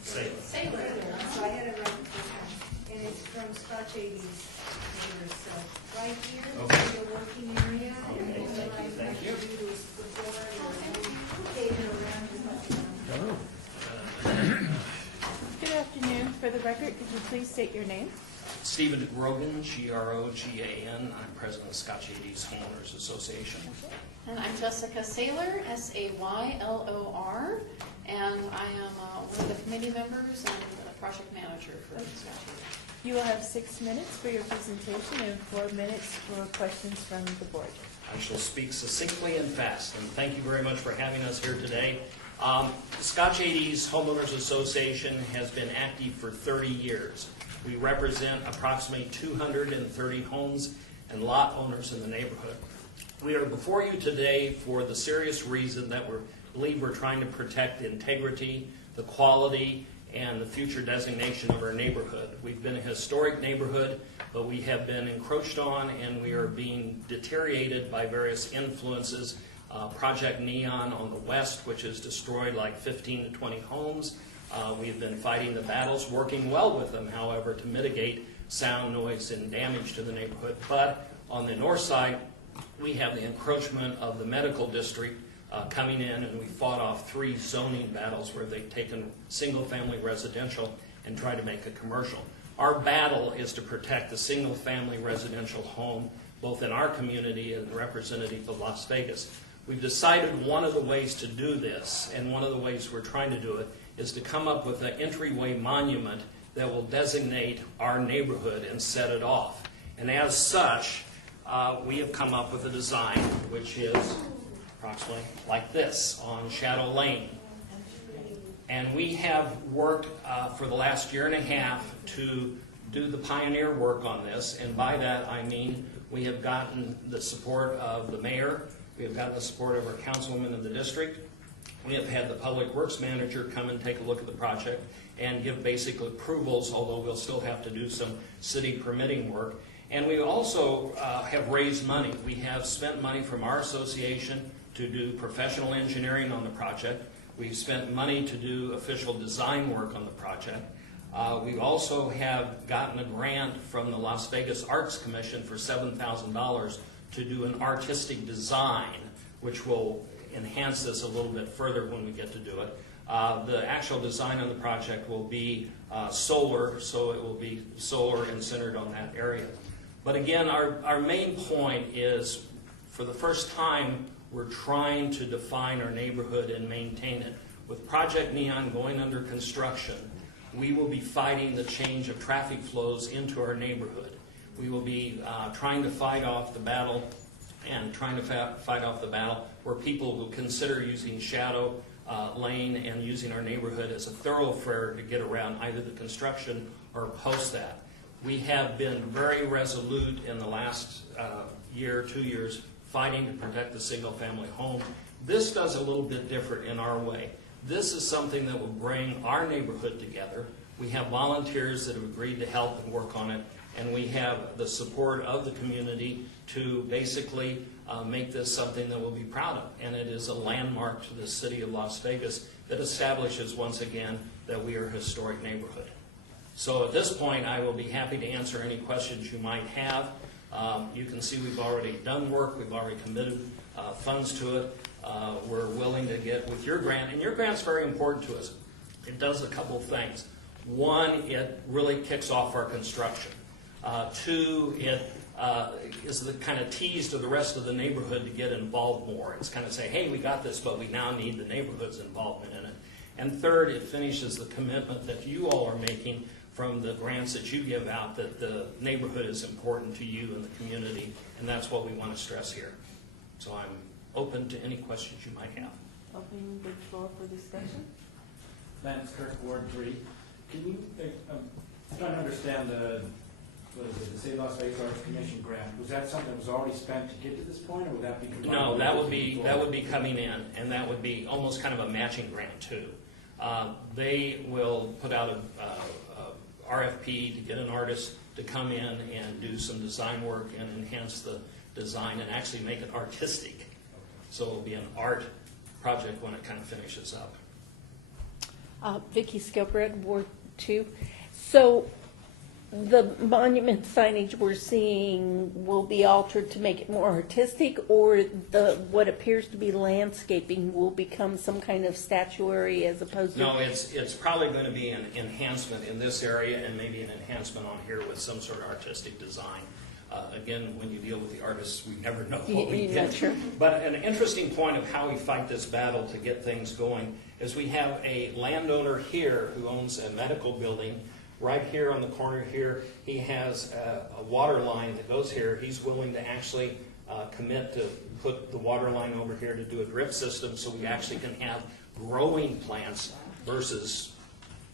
Saylor. So I had it right the first time. And it's from Scotch 80s. So right here is your working area. And then what I'd like to do is before David around Good afternoon. For the record, could you please state your name? Stephen Grogan, Grogan. I'm president of Scotch 80s Homeowners Association. And I'm Jessica Saylor, Saylor, and I am one of the committee members and the project manager for Scotch 80s. You will have 6 minutes for your presentation and 4 minutes for questions from the board. I shall speak succinctly and fast, and thank you very much for having us here today. Scotch 80s Homeowners Association has been active for 30 years. We represent approximately 230 homes and lot owners in the neighborhood. We are before you today for the serious reason that we believe we're trying to protect the integrity, the quality, and the future designation of our neighborhood. We've been a historic neighborhood, but we have been encroached on and we are being deteriorated by various influences. Project Neon on the west, which has destroyed like 15 to 20 homes. We've been fighting the battles, working well with them, however, to mitigate sound, noise, and damage to the neighborhood. But on the north side, we have the encroachment of the medical district coming in, and we fought off 3 zoning battles where they've taken single-family residential and tried to make it commercial. Our battle is to protect the single-family residential home, both in our community and representative of Las Vegas. We've decided one of the ways to do this, and one of the ways we're trying to do it, is to come up with an entryway monument that will designate our neighborhood and set it off. And as such, we have come up with a design which is approximately like this on Shadow Lane. And we have worked for the last year and a half to do the pioneer work on this, and by that I mean we have gotten the support of the mayor, we have gotten the support of our councilwoman in the district, we have had the public works manager come and take a look at the project and give basic approvals, although we'll still have to do some city permitting work. And we also have raised money. We have spent money from our association to do professional engineering on the project. We've spent money to do official design work on the project. We also have gotten a grant from the Las Vegas Arts Commission for $7,000 to do an artistic design, which will enhance this a little bit further when we get to do it. The actual design of the project will be solar, so it will be solar and centered on that area. But again, our main point is, for the first time, we're trying to define our neighborhood and maintain it. With Project Neon going under construction, we will be fighting the change of traffic flows into our neighborhood. We will be trying to fight off the battle and trying to fight off the battle where people will consider using Shadow Lane and using our neighborhood as a thoroughfare to get around either the construction or post that. We have been very resolute in the last year, 2 years, fighting to protect the single-family home. This does a little bit different in our way. This is something that will bring our neighborhood together. We have volunteers that have agreed to help and work on it, and we have the support of the community to basically make this something that we'll be proud of. And it is a landmark to the city of Las Vegas that establishes once again that we are a historic neighborhood. So at this point, I will be happy to answer any questions you might have. You can see we've already done work. We've already committed funds to it. We're willing to get with your grant, and your grant's very important to us. It does a couple of things. One, it really kicks off our construction. Two, it is the kind of tease to the rest of the neighborhood to get involved more. It's kind of say, hey, we got this, but we now need the neighborhood's involvement in it. And third, it finishes the commitment that you all are making from the grants that you give out, that the neighborhood is important to you and the community, and that's what we want to stress here. So I'm open to any questions you might have. Opening the floor for discussion. Lance Kirk, Ward 3. Can you, I'm trying to understand the Save Las Vegas Arts Commission grant. Was that something that was already spent to get to this point, or would that be combined? No, that would be coming in, and that would be almost kind of a matching grant too. They will put out a RFP to get an artist to come in and do some design work and enhance the design and actually make it artistic. So it'll be an art project when it kind of finishes up. Vicki Skilbred, Ward 2. So the monument signage we're seeing will be altered to make it more artistic, or what appears to be landscaping will become some kind of statuary as opposed to? No, it's probably going to be an enhancement in this area and maybe an enhancement on here with some sort of artistic design. Again, when you deal with the artists, we never know what we get. Sure. But an interesting point of how we fight this battle to get things going is we have a landowner here who owns a medical building. Right here on the corner here, he has a water line that goes here. He's willing to actually commit to put the water line over here to do a drip system so we actually can have growing plants versus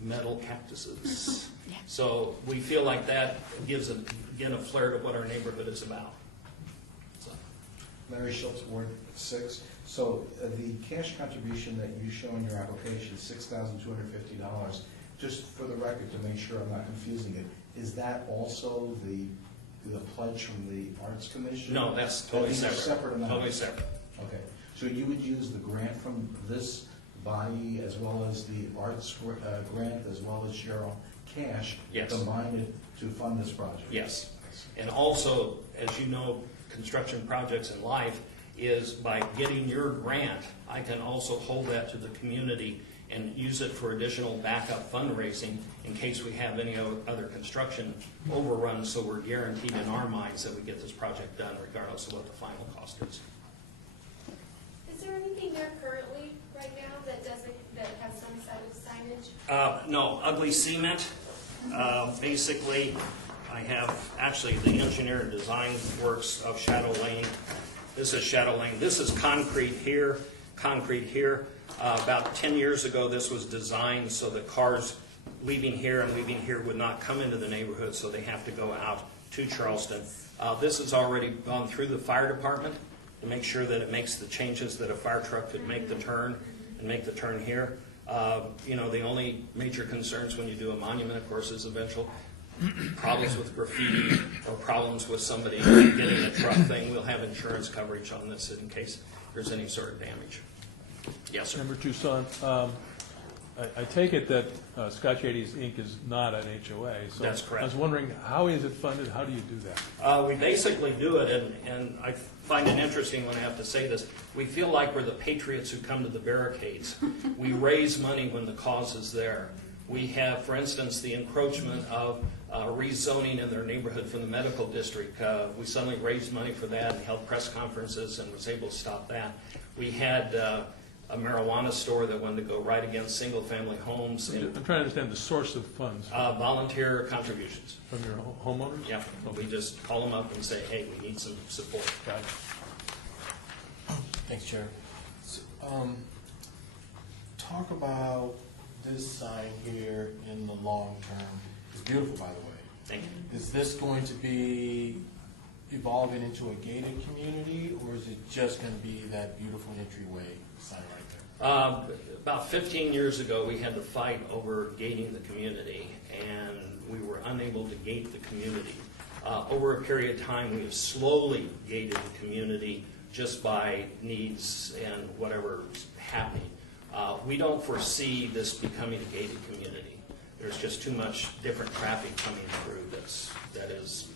metal cactuses. So we feel like that gives, again, a flair to what our neighborhood is about. So. Larry Schultz, Ward 6. So the cash contribution that you show in your application is $6,250. Just for the record, to make sure I'm not confusing it, is that also the pledge from the Arts Commission? No, that's totally These are separate. Separate amounts? Totally separate. Okay. So you would use the grant from this body as well as the arts grant as well as your own cash? Yes. Combine it to fund this project? Yes. And also, as you know, construction projects in life is by getting your grant, I can also hold that to the community and use it for additional backup fundraising in case we have any other construction overruns, so we're guaranteed in our minds that we get this project done regardless of what the final cost is. Is there anything there currently right now that has some sort of signage? No, ugly cement. Basically, I have actually the engineer and design works of Shadow Lane. This is Shadow Lane. This is concrete here, concrete here. About 10 years ago, this was designed so that cars leaving here and leaving here would not come into the neighborhood, so they have to go out to Charleston. This has already gone through the fire department to make sure that it makes the changes that a fire truck could make the turn and make the turn here. The only major concerns when you do a monument, of course, is eventual problems with graffiti or problems with somebody getting a truck thing. We'll have insurance coverage on this in case there's any sort of damage. Yes, sir. Member Toussaint, I take it that Scotch 80s Inc. is not an HOA. So That's correct. I was wondering, how is it funded? How do you do that? We basically do it, and I find it interesting when I have to say this. We feel like we're the patriots who come to the barricades. We raise money when the cause is there. We have, for instance, the encroachment of rezoning in their neighborhood from the medical district. We suddenly raised money for that and held press conferences and was able to stop that. We had a marijuana store that wanted to go right against single-family homes. I'm trying to understand the source of funds. Volunteer contributions. From your homeowners? Yeah. We just call them up and say, hey, we need some support. Got it. Thanks, Chair. So, talk about this sign here in the long term. It's beautiful, by the way. Thank you. Is this going to be evolving into a gated community, or is it just going to be that beautiful entryway sign right there? About 15 years ago, we had to fight over gating the community, and we were unable to gate the community. Over a period of time, we have slowly gated the community just by needs and whatever's happening. We don't foresee this becoming a gated community. There's just too much different traffic coming through that is,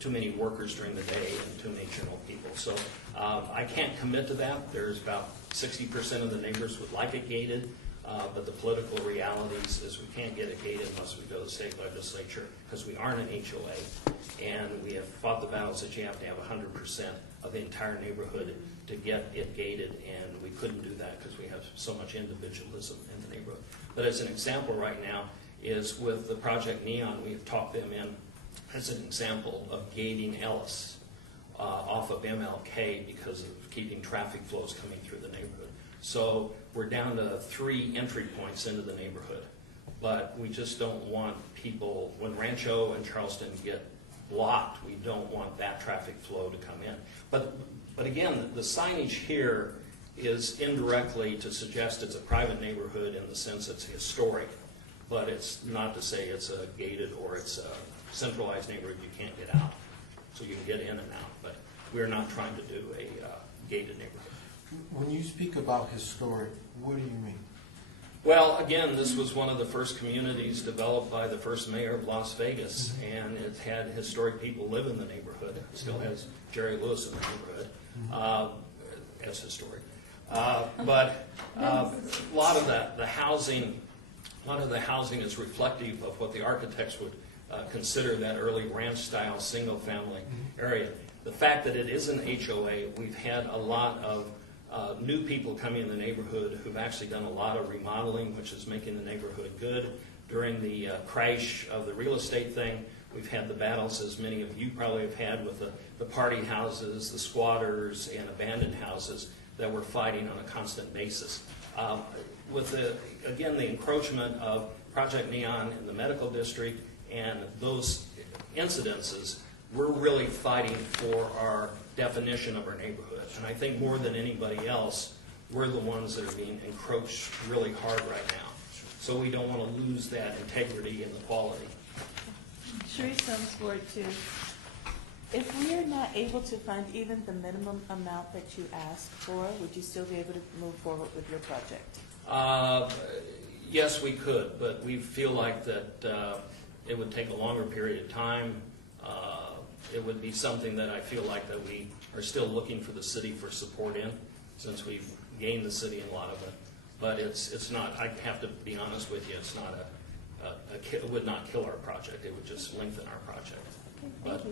too many workers during the day and too many general people. So I can't commit to that. There's about 60% of the neighbors would like it gated, but the political realities is we can't get it gated unless we go to the state legislature, because we aren't an HOA, and we have fought the battles that you have to have 100% of the entire neighborhood to get it gated, and we couldn't do that because we have so much individualism in the neighborhood. But as an example right now is with the Project Neon, we have talked them in as an example of gating Ellis off of MLK because of keeping traffic flows coming through the neighborhood. So we're down to 3 entry points into the neighborhood, but we just don't want people, when Rancho and Charleston get blocked, we don't want that traffic flow to come in. But again, the signage here is indirectly to suggest it's a private neighborhood in the sense it's historic, but it's not to say it's a gated or it's a centralized neighborhood you can't get out. So you can get in and out, but we're not trying to do a gated neighborhood. When you speak about historic, what do you mean? Well, again, this was one of the first communities developed by the first mayor of Las Vegas, and it had historic people live in the neighborhood. It still has Jerry Lewis in the neighborhood as historic. But a lot of the housing is reflective of what the architects would consider that early ranch-style single-family area. The fact that it is an HOA, we've had a lot of new people coming in the neighborhood who've actually done a lot of remodeling, which is making the neighborhood good. During the crash of the real estate thing, we've had the battles, as many of you probably have had, with the party houses, the squatters, and abandoned houses that we're fighting on a constant basis. With the encroachment of Project Neon in the medical district and those incidences, we're really fighting for our definition of our neighborhood. And I think more than anybody else, we're the ones that are being encroached really hard right now. So we don't want to lose that integrity and the quality. Sharice Holmes, Ward 2. If we are not able to find even the minimum amount that you asked for, would you still be able to move forward with your project? Yes, we could, but we feel like that it would take a longer period of time. It would be something that I feel like that we are still looking for the city for support in, since we've gained the city in a lot of it. But it's not, I have to be honest with you, it's not it would not kill our project. It would just lengthen our project. But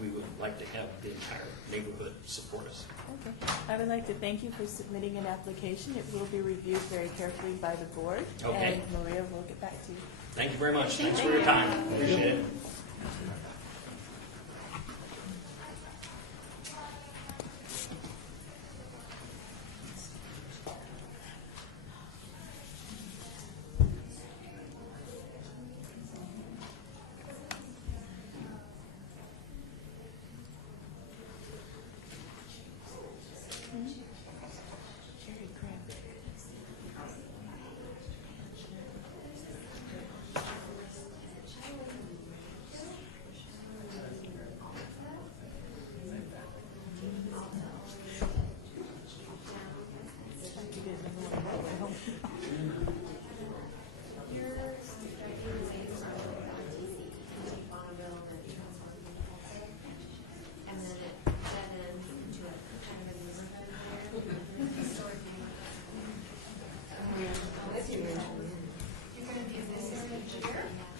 we would like to have the entire neighborhood support us. Okay. I would like to thank you for submitting an application. It will be reviewed very carefully by the board. Okay. And Maria will get back to you. Thank you very much. Thanks for your time. Appreciate it.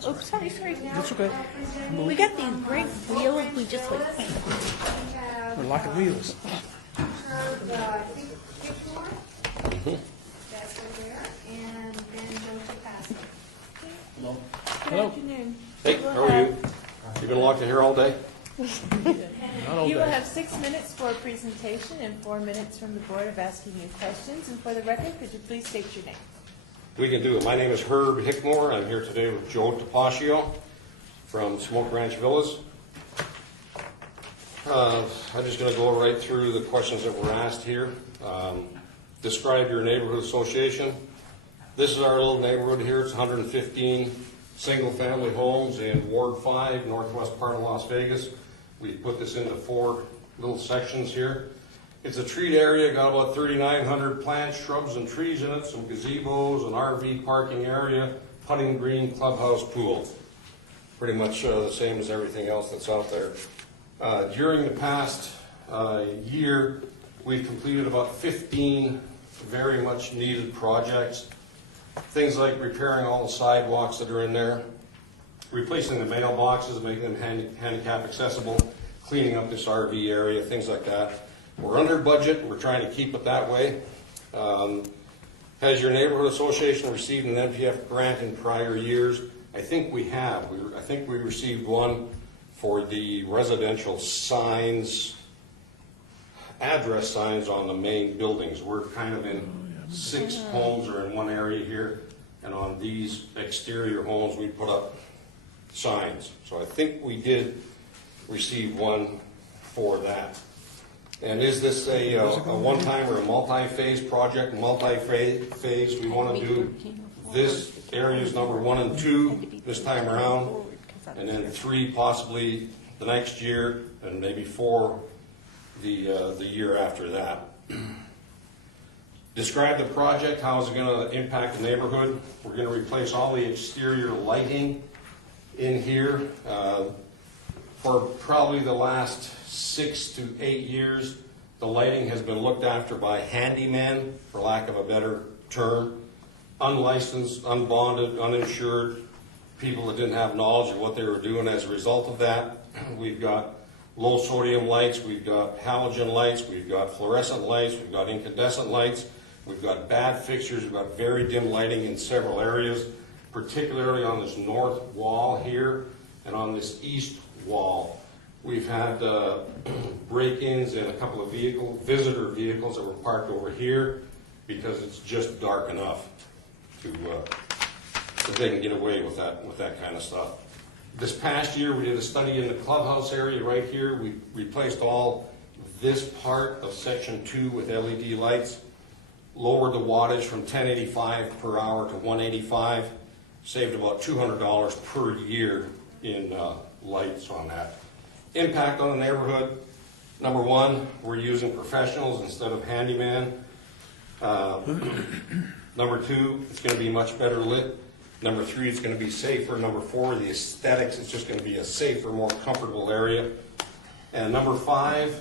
Oh, sorry. That's okay. We got these great wheels, we just like, We're locking wheels. That's over there, and then Joe Tapasco. Hello. Good afternoon. Hey, how are you? You been locked in here all day? Not all You will day. have 6 minutes for a presentation and 4 minutes from the board of asking you questions. And for the record, could you please state your name? We can do it. My name is Herb Hickmore. I'm here today with Joe Tapascio. from Smoke Ranch Villas. I'm just going to go right through the questions that were asked here. Describe your neighborhood association. This is our little neighborhood here. It's 115 single-family homes in Ward 5, northwest part of Las Vegas. We put this into 4 little sections here. It's a treed area, got about 3,900 plants, shrubs, and trees in it, some gazebos, an RV parking area, putting green, clubhouse, pool. Pretty much the same as everything else that's out there. During the past year, we've completed about 15 very much needed projects. Things like repairing all the sidewalks that are in there, replacing the mailboxes, making them handicap accessible, cleaning up this RV area, things like that. We're under budget. We're trying to keep it that way. Has your neighborhood association received an NPF grant in prior years? I think we have. I think we received one for the residential signs, address signs on the main buildings. We're kind of in 6 homes are in one area here, and on these exterior homes we put up signs. So I think we did receive one for that. And is this a one-time or a multi-phase project? Multi-phase, we want to do this areas number 1 and 2 this time around, and then 3 possibly the next year, and maybe 4 the year after that. Describe the project. How is it going to impact the neighborhood? We're going to replace all the exterior lighting in here. For probably the last 6 to 8 years, the lighting has been looked after by handymen, for lack of a better term, unlicensed, unbonded, uninsured, people that didn't have knowledge of what they were doing. As a result of that, we've got low sodium lights, we've got halogen lights, we've got fluorescent lights, we've got incandescent lights, we've got bad fixtures, we've got very dim lighting in several areas, particularly on this north wall here and on this east wall. We've had break-ins in a couple of visitor vehicles that were parked over here because it's just dark enough that they can get away with that kind of stuff. This past year, we did a study in the clubhouse area right here. We replaced all this part of section 2 with LED lights, lowered the wattage from 1085 per hour to 185, saved about $200 per year in lights on that. Impact on the neighborhood, number 1, we're using professionals instead of handyman. Number 2, it's going to be much better lit. Number 3, it's going to be safer. Number 4, the aesthetics, it's just going to be a safer, more comfortable area. And number 5,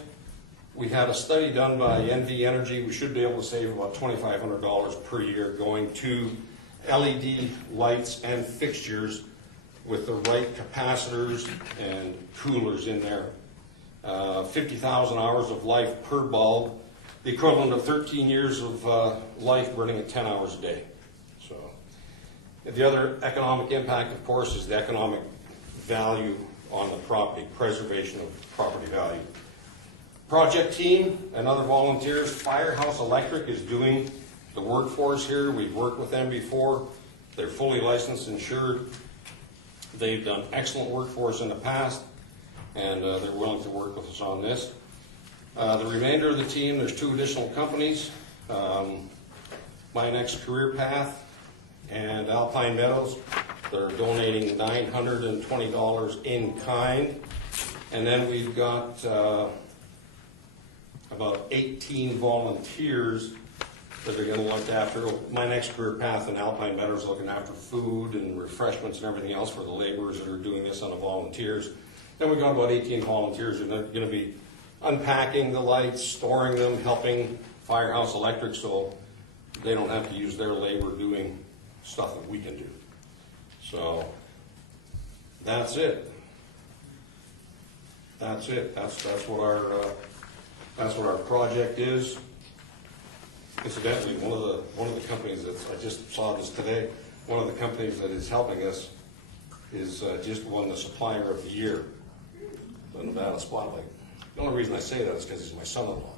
we had a study done by NV Energy. We should be able to save about $2,500 per year going to LED lights and fixtures with the right capacitors and coolers in there. 50,000 hours of life per bulb, the equivalent of 13 years of life burning at 10 hours a day. So, the other economic impact, of course, is the economic value on the property, preservation of property value. Project team and other volunteers, Firehouse Electric is doing the workforce here. We've worked with them before. They're fully licensed, insured. They've done excellent work for us in the past, and they're willing to work with us on this. The remainder of the team, there's 2 additional companies, My Next Career Path and Alpine Meadows. They're donating $920 in kind. And then we've got about 18 volunteers that are going to look after. My Next Career Path and Alpine Meadows looking after food and refreshments and everything else for the laborers that are doing this on the volunteers. Then we've got about 18 volunteers that are going to be unpacking the lights, storing them, helping Firehouse Electric so they don't have to use their labor doing stuff that we can do. So that's it. That's it. That's what our project is. Incidentally, one of the companies that I just saw this today, one of the companies that is helping us is just won the Supplier of the Year, the Nevada Spotlight. The only reason I say that is because he's my son-in-law.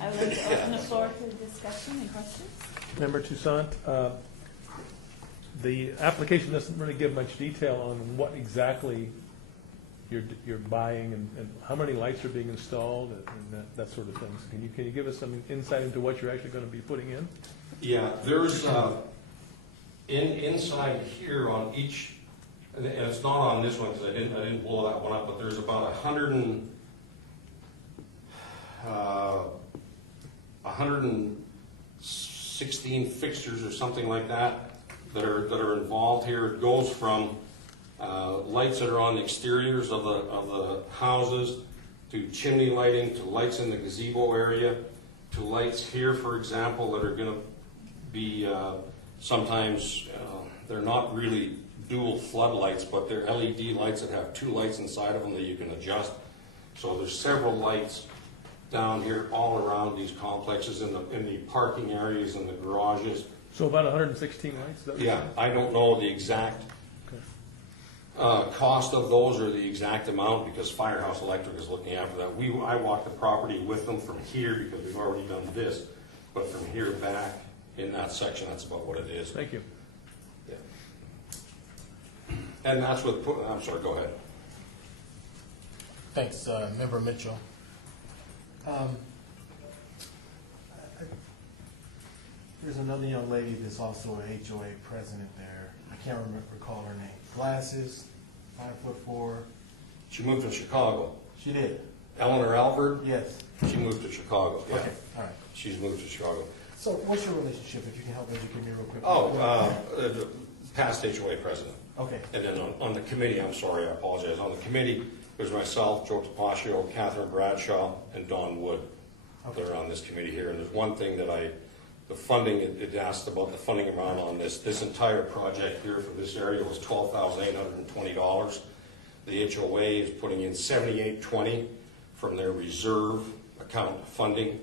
I would like to open the floor to discussion and questions. Member Toussaint, The application doesn't really give much detail on what exactly you're buying and how many lights are being installed and that sort of thing. So can you give us some insight into what you're actually going to be putting in? Yeah, there's, inside here on each, and it's not on this one because I didn't blow that one up, but there's about 116 fixtures or something like that are involved here. It goes from lights that are on the exteriors of the houses, to chimney lighting, to lights in the gazebo area, to lights here, for example, that are going to be sometimes they're not really dual floodlights, but they're LED lights that have two lights inside of them that you can adjust. So there's several lights down here all around these complexes in the parking areas and the garages. So about 116 lights? Is that what you're Yeah, saying? I don't know the exact cost of those or the exact amount because Firehouse Electric is looking after that. I walked the property with them from here because we've already done this, but from here back in that section, that's about what it is. Thank you. Yeah. And that's what, I'm sorry, go ahead. Thanks, Member Mitchell. There's another young lady that's also an HOA president there. I can't recall her name. Glasses, 5'4". She moved to Chicago. She did? Eleanor Alford? Yes. She moved to Chicago, yeah. Okay, all right. She's moved to Chicago. So what's your relationship, if you can help educate me real quick? Past HOA president. Okay. And then on the committee, I'm sorry, I apologize. On the committee, there's myself, Joe Tapascio, Catherine Bradshaw, and Don Wood. Okay. They're on this committee here. And there's one thing that the funding, it asked about the funding amount on this. This entire project here for this area was $12,820. The HOA is putting in $7,820 from their reserve account funding.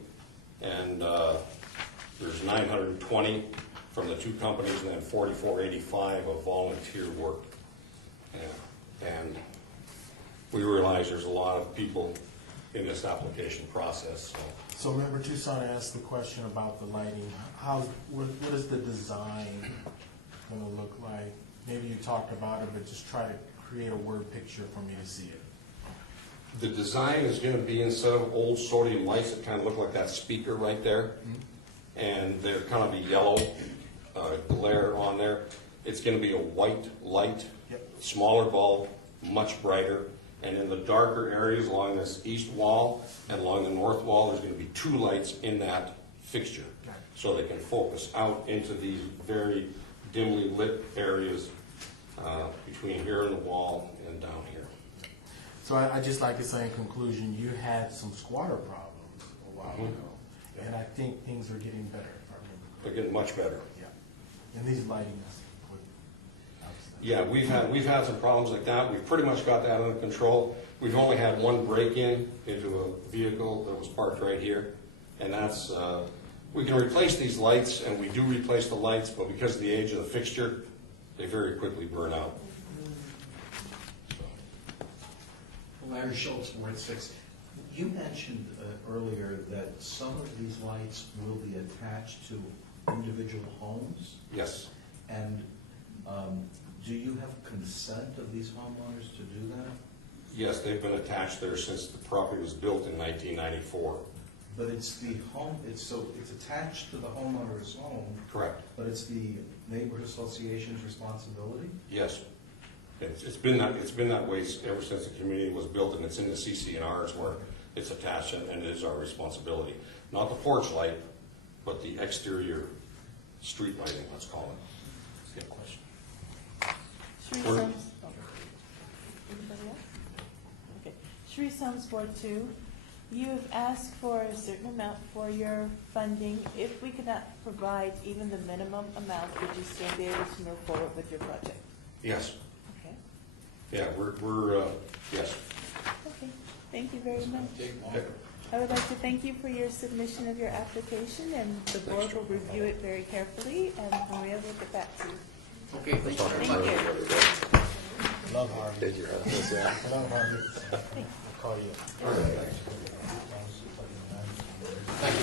And there's $920 from the two companies and then $44.85 of volunteer work. And we realize there's a lot of people in this application process. So Member Tucson asked the question about the lighting. What is the design going to look like? Maybe you talked about it, but just try to create a word picture for me to see it. The design is going to be, instead of old sodium lights that kind of look like that speaker right there, and they're kind of a yellow glare on there, it's going to be a white light, smaller bulb, much brighter. And in the darker areas along this east wall and along the north wall, there's going to be two lights in that fixture. So they can focus out into these very dimly lit areas between here and the wall and down here. So I just like to say in conclusion, you had some squatter problems a while ago, and I think things are getting better, if I remember. They're getting much better. Yeah. And these lightings. Yeah, we've had some problems like that. We've pretty much got that under control. We've only had one break-in into a vehicle that was parked right here, and that's we can replace these lights, and we do replace the lights, but because of the age of the fixture, they very quickly burn out. Larry Schultz, Ward 6. You mentioned earlier that some of these lights will be attached to individual homes? Yes. And do you have consent of these homeowners to do that? Yes, they've been attached there since the property was built in 1994. But it's the home, it's attached to the homeowner's home. Correct. But it's the neighborhood association's responsibility? Yes. It's been that way ever since the community was built, and it's in the CC&Rs where it's attached, and it is our responsibility. Not the porch light, but the exterior street lighting, let's call it. Good question. Sri Sums. Anybody else? Okay. Sri Sums Board 2, you have asked for a certain amount for your funding. If we could not provide even the minimum amount, would you still be able to move forward with your project? Yes. Okay. Yeah, we're yes. Okay. Thank you very much. I would like to thank you for your submission of your application, and the board will review it very carefully, and Maria will get back to you. Okay, Thank you. Love Harvey. Did you have this, yeah? Love Harvey. I'll call you. Thank you.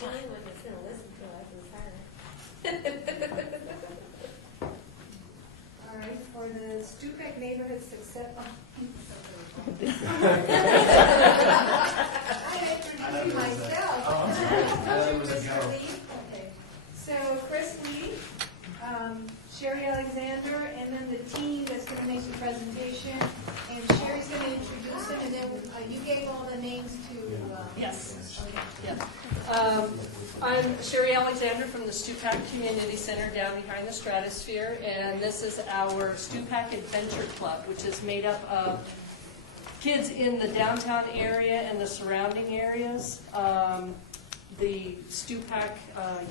The only one that's gonna listen to us is her. All right, for the Stupak Neighborhood Success. I introduced myself. Mr. Lee. Okay. So Chris Lee, Sherry Alexander, and then the team that's going to make the presentation. And Sherry's going to introduce them, and then you gave all the names to. Yes. Okay. Yeah. I'm Sherry Alexander from the Stupak Community Center down behind the Stratosphere, and this is our Stupak Adventure Club, which is made up of kids in the downtown area and the surrounding areas, the Stupak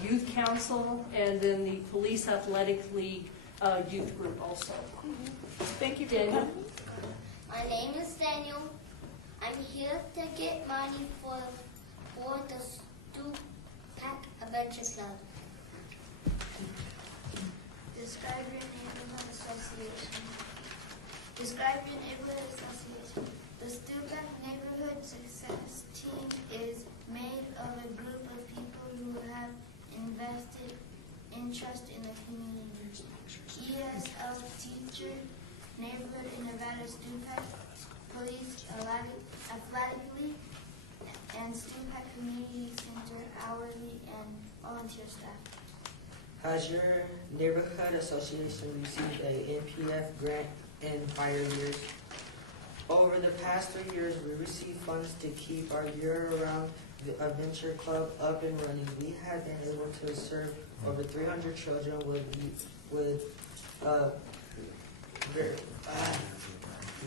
Youth Council, and then the Police Athletic League youth group also. Thank you, Daniel. My name is Daniel. I'm here to get money for the Stupak Adventure Club. Describe your neighborhood association. Describe your neighborhood association. The Stupak Neighborhood Success Team is made of a group of people who have invested interest in the community. ESL teacher, neighborhood in Nevada Stupak, police athletic league, and Stupak Community Center hourly and volunteer staff. Has your neighborhood association received a NPF grant in prior years? Over the past 3 years, we received funds to keep our year-round adventure club up and running. We have been able to serve over 300 children with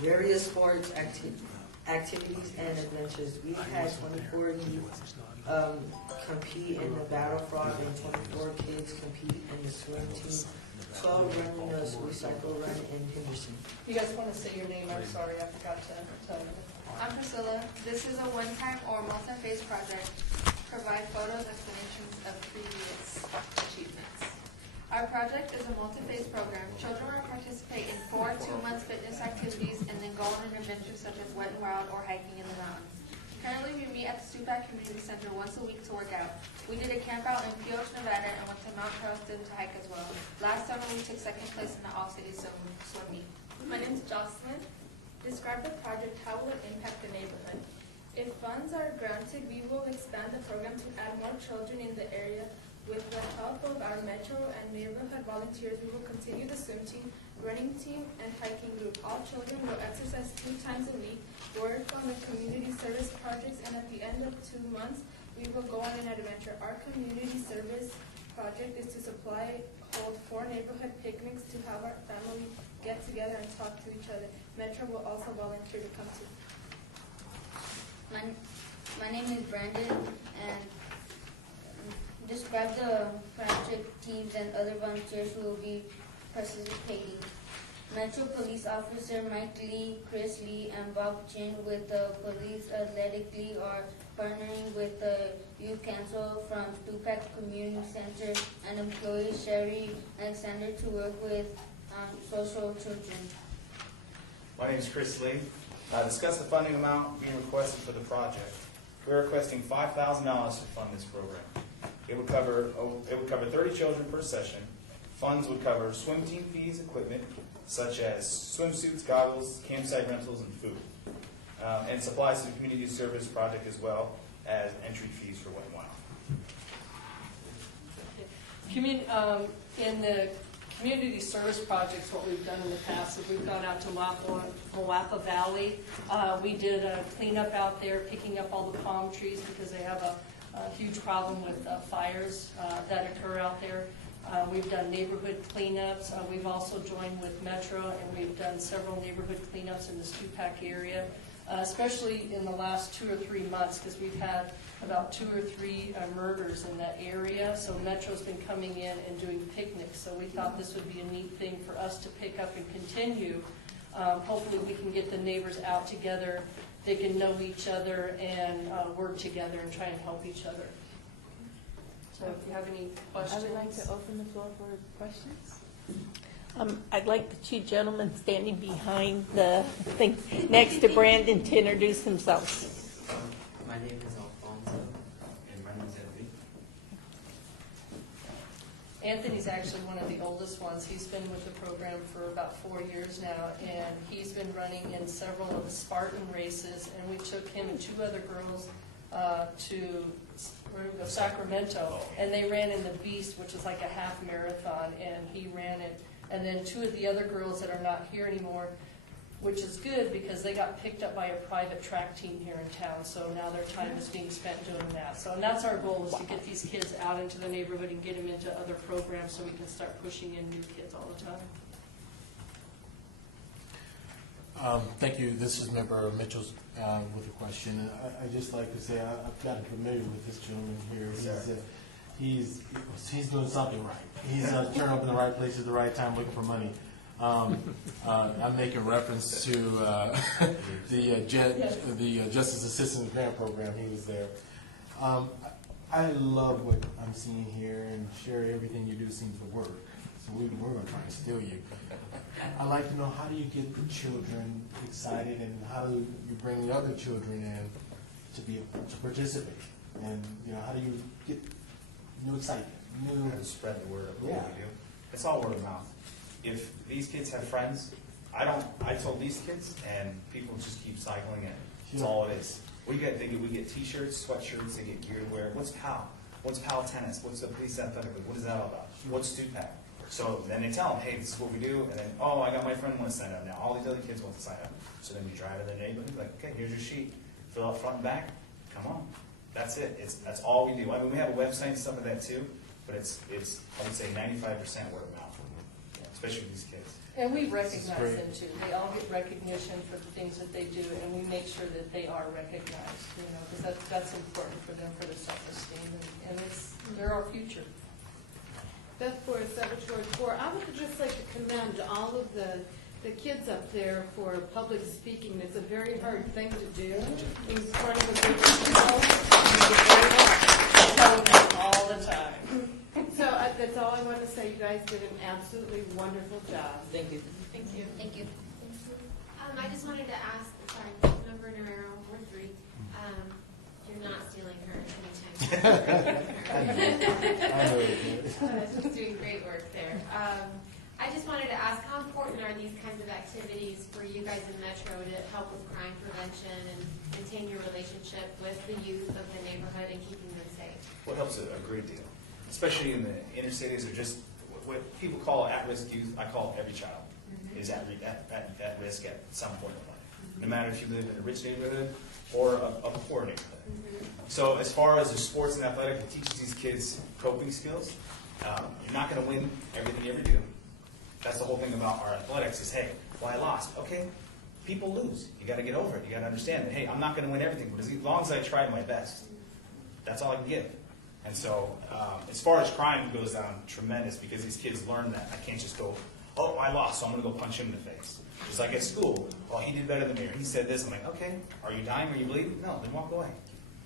various sports activities and adventures. We had 24 youth compete in the Battle Frog and 24 kids compete in the swim team, 12 running the recycle run in Henderson. You guys want to say your name? I'm sorry, I forgot to tell you. I'm Priscilla. This is a one-time or multi-phase project. Provide photos, explanations of previous achievements. Our project is a multi-phase program. Children will participate in 4 two-month fitness activities and then go on an adventure such as Wet n Wild or hiking in the mountains. Currently, we meet at the Stupak Community Center once a week to work out. We did a camp out in Pioche, Nevada, and went to Mount Charleston to hike as well. Last summer, we took second place in the All-City Swim Meet. My name is Jocelyn. Describe the project. How will it impact the neighborhood? If funds are granted, we will expand the program to add more children in the area. With the help of our Metro and neighborhood volunteers, we will continue the swim team, running team, and hiking group. All children will exercise 2 times a week, work on the community service projects, and at the end of 2 months, we will go on an adventure. Our community service project is to hold 4 neighborhood picnics to have our family get together and talk to each other. Metro will also volunteer to come to. My name is Brandon, and describe the project teams and other volunteers who will be participating. Metro Police Officer Mike Lee, Chris Lee, and Bob Chin with the Police Athletic League are partnering with the Youth Council from Stupak Community Center and employee Sherry Alexander to work with social children. My name is Chris Lee. Discuss the funding amount being requested for the project. We're requesting $5,000 to fund this program. It would cover 30 children per session. Funds would cover swim team fees, equipment, such as swimsuits, goggles, campsite rentals, and food. And supplies to the community service project as well as entry fees for Wet n Wild. In the community service projects, what we've done in the past is we've gone out to Moapa Valley. We did a cleanup out there, picking up all the palm trees because they have a huge problem with fires that occur out there. We've done neighborhood cleanups. We've also joined with Metro, and we've done several neighborhood cleanups in the Stupak area, especially in the last 2 or 3 months, because we've had about 2 or 3 murders in that area. So Metro's been coming in and doing picnics. So we thought this would be a neat thing for us to pick up and continue. Hopefully we can get the neighbors out together. They can know each other and work together and try and help each other. So if you have any questions. I would like to open the floor for questions. I'd like the 2 gentlemen standing behind the thing next to Brandon to introduce themselves. My name is Alfonso, and my name is Edwin. Anthony's actually one of the oldest ones. He's been with the program for about 4 years now, and he's been running in several of the Spartan races, and we took him and 2 other girls to Sacramento, and they ran in the Beast, which is like a half marathon, and he ran it. And then 2 of the other girls that are not here anymore, which is good because they got picked up by a private track team here in town, so now their time is being spent doing that. So, and that's our goal, is to get these kids out into the neighborhood and get them into other programs so we can start pushing in new kids all the time. Thank you. This is Member Mitchell's with a question. I just like to say I've gotten familiar with this gentleman here. He's doing something right. He's turning up in the right place at the right time, looking for money. I'm making reference to the Justice Assistance Grant Program. He was there. I love what I'm seeing here, and sure, everything you do seems to work. So we're going to try and steal you. I'd like to know, how do you get the children excited, and how do you bring the other children in to participate? And how do you get new excitement? How to spread the word of what we do. It's all word of mouth. If these kids have friends, I told these kids, and people just keep cycling in. That's all it is. We get T-shirts, sweatshirts, they get gear to wear. What's PAL? What's PAL tennis? What's the police athletic league? What is that all about? What's Stupac? So then they tell them, hey, this is what we do, and then, oh, I got my friend want to sign up now. All these other kids want to sign up. So then we drive to the neighborhood, like, okay, here's your sheet. Fill out front and back. Come on. That's it. That's all we do. I mean, we have a website and stuff like that too, but it's I would say 95% word of mouth, especially with these kids. And we recognize them too. They all get recognition for the things that they do, and we make sure that they are recognized, because that's important for them, for their self-esteem, and they're our future. Beth Forrest, Savage Ward 4. I would just like to commend all of the kids up there for public speaking. It's a very hard thing to do in front of a group of people. All the time. So that's all I want to say. You guys did an absolutely wonderful job. Thank you. Thank you. Thank you. I just wanted to ask, sorry, Member Navarro, Ward 3, you're not stealing her anytime soon. She's doing great work there. I just wanted to ask, how important are these kinds of activities for you guys in Metro to help with crime prevention and maintain your relationship with the youth of the neighborhood and keeping them safe? Well, it helps a great deal, especially in the inner cities, or just what people call at-risk youth. I call every child is at risk at some point in life, no matter if you live in a rich neighborhood or a poor neighborhood. So as far as the sports and athletic, it teaches these kids coping skills. You're not going to win everything you ever do. That's the whole thing about our athletics is, hey, well, I lost. Okay, people lose. You got to get over it. You got to understand that, hey, I'm not going to win everything, but as long as I tried my best, that's all I can give. And so as far as crime goes down, tremendous, because these kids learn that. I can't just go, oh, I lost, so I'm going to go punch him in the face. Just like at school, oh, he did better than me, or he said this. I'm like, okay, are you dying? Are you bleeding? No, then walk away.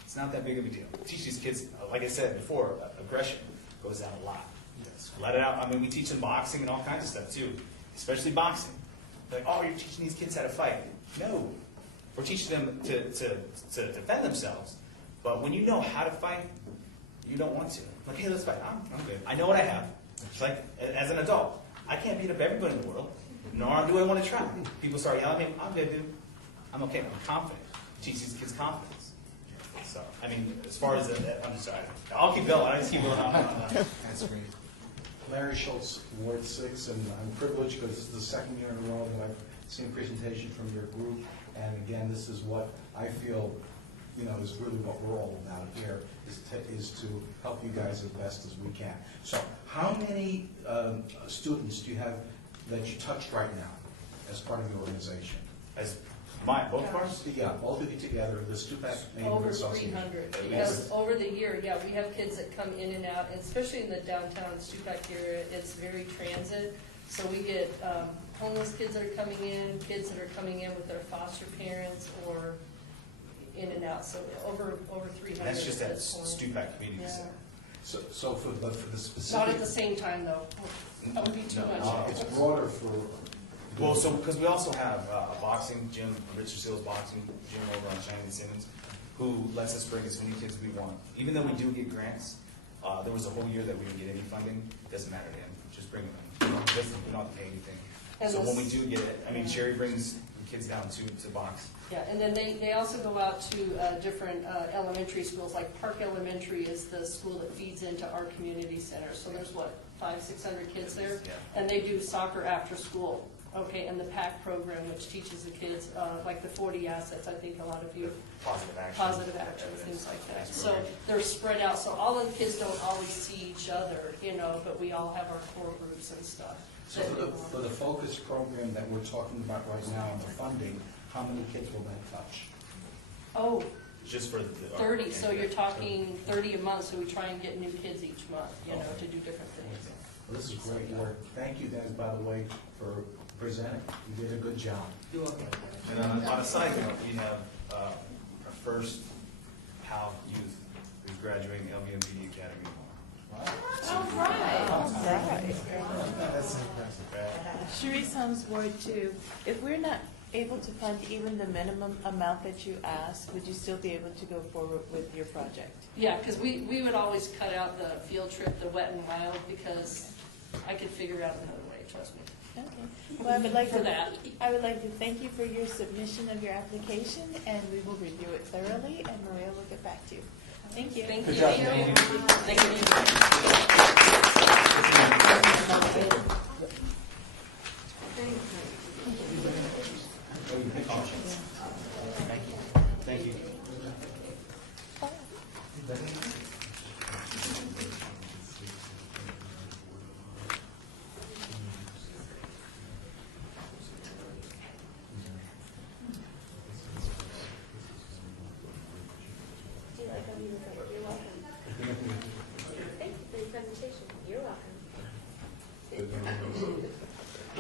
It's not that big of a deal. Teach these kids, like I said before, aggression goes down a lot. Yes. Let it out. I mean, we teach them boxing and all kinds of stuff too, especially boxing. Like, oh, you're teaching these kids how to fight. No. We're teaching them to defend themselves. But when you know how to fight, you don't want to. Like, hey, let's fight. I'm good. I know what I have. It's like, as an adult, I can't beat up everybody in the world, nor do I want to try. People start yelling at me, I'm good, dude. I'm okay. I'm confident. Teach these kids confidence. So, I mean, as far as I'm sorry. I'll keep going. I just keep going on. That's great. Larry Schultz, Ward 6, and I'm privileged because this is the second year in a row that I've seen a presentation from your group. And again, this is what I feel, is really what we're all about here, is to help you guys as best as we can. So how many students do you have that you touched right now as part of the organization? As both of us? Yeah, both of you together, the Stupac Neighborhood Over Association. 300. Because over the year, we have kids that come in and out, and especially in the downtown Stupac area, it's very transit. So we get homeless kids that are coming in, kids that are coming in with their foster parents, or in and out. So over 300. That's just at Stupac Community Center. So for the specific. Not at the same time, though. That would be too much. It's broader for. Well, so because we also have a boxing gym, Richard Seals boxing gym over on Shannon Simmons, who lets us bring as many kids as we want. Even though we do get grants, There was a whole year that we didn't get any funding, doesn't matter to him, just bring them in. We don't have to pay anything. And So when this- we do get it, I mean, Sherry brings the kids down to box. Yeah, and then they also go out to different elementary schools, like Park Elementary is the school that feeds into our community center. So there's what, 500-600 kids there? Yeah. And they do soccer after school, okay, and the PAC program, which teaches the kids, like the 40 assets, I think a lot of you. Positive action, things like that. So they're spread out, so all of the kids don't always see each other, you know, but we all have our core groups and stuff. So for the focus program that we're talking about right now on the funding, how many kids will that touch? Oh, Just for the. 30, so you're talking 30 a month, so we try and get new kids each month, you know, to do different things. Well, this is great work. Thank you guys, by the way, for presenting. You did a good job. You're welcome. And on a side note, we have our first PAL youth who's graduating LVMPD Academy tomorrow. All right. All right. That's impressive. Sharice Holmes, Ward 2, if we're not able to fund even the minimum amount that you asked, would you still be able to go forward with your project? Yeah, because we would always cut out the field trip, the wet and wild, because I could figure out another way, trust me. Okay. Well, I would like For to, that. I would like to thank you for your submission of your application, and we will review it thoroughly, and Maria will get back to you. Thank you. Thank Good you. job, Thank you. Thank you. Do you like how we look at it? You're welcome. Thank you for your presentation. You're welcome.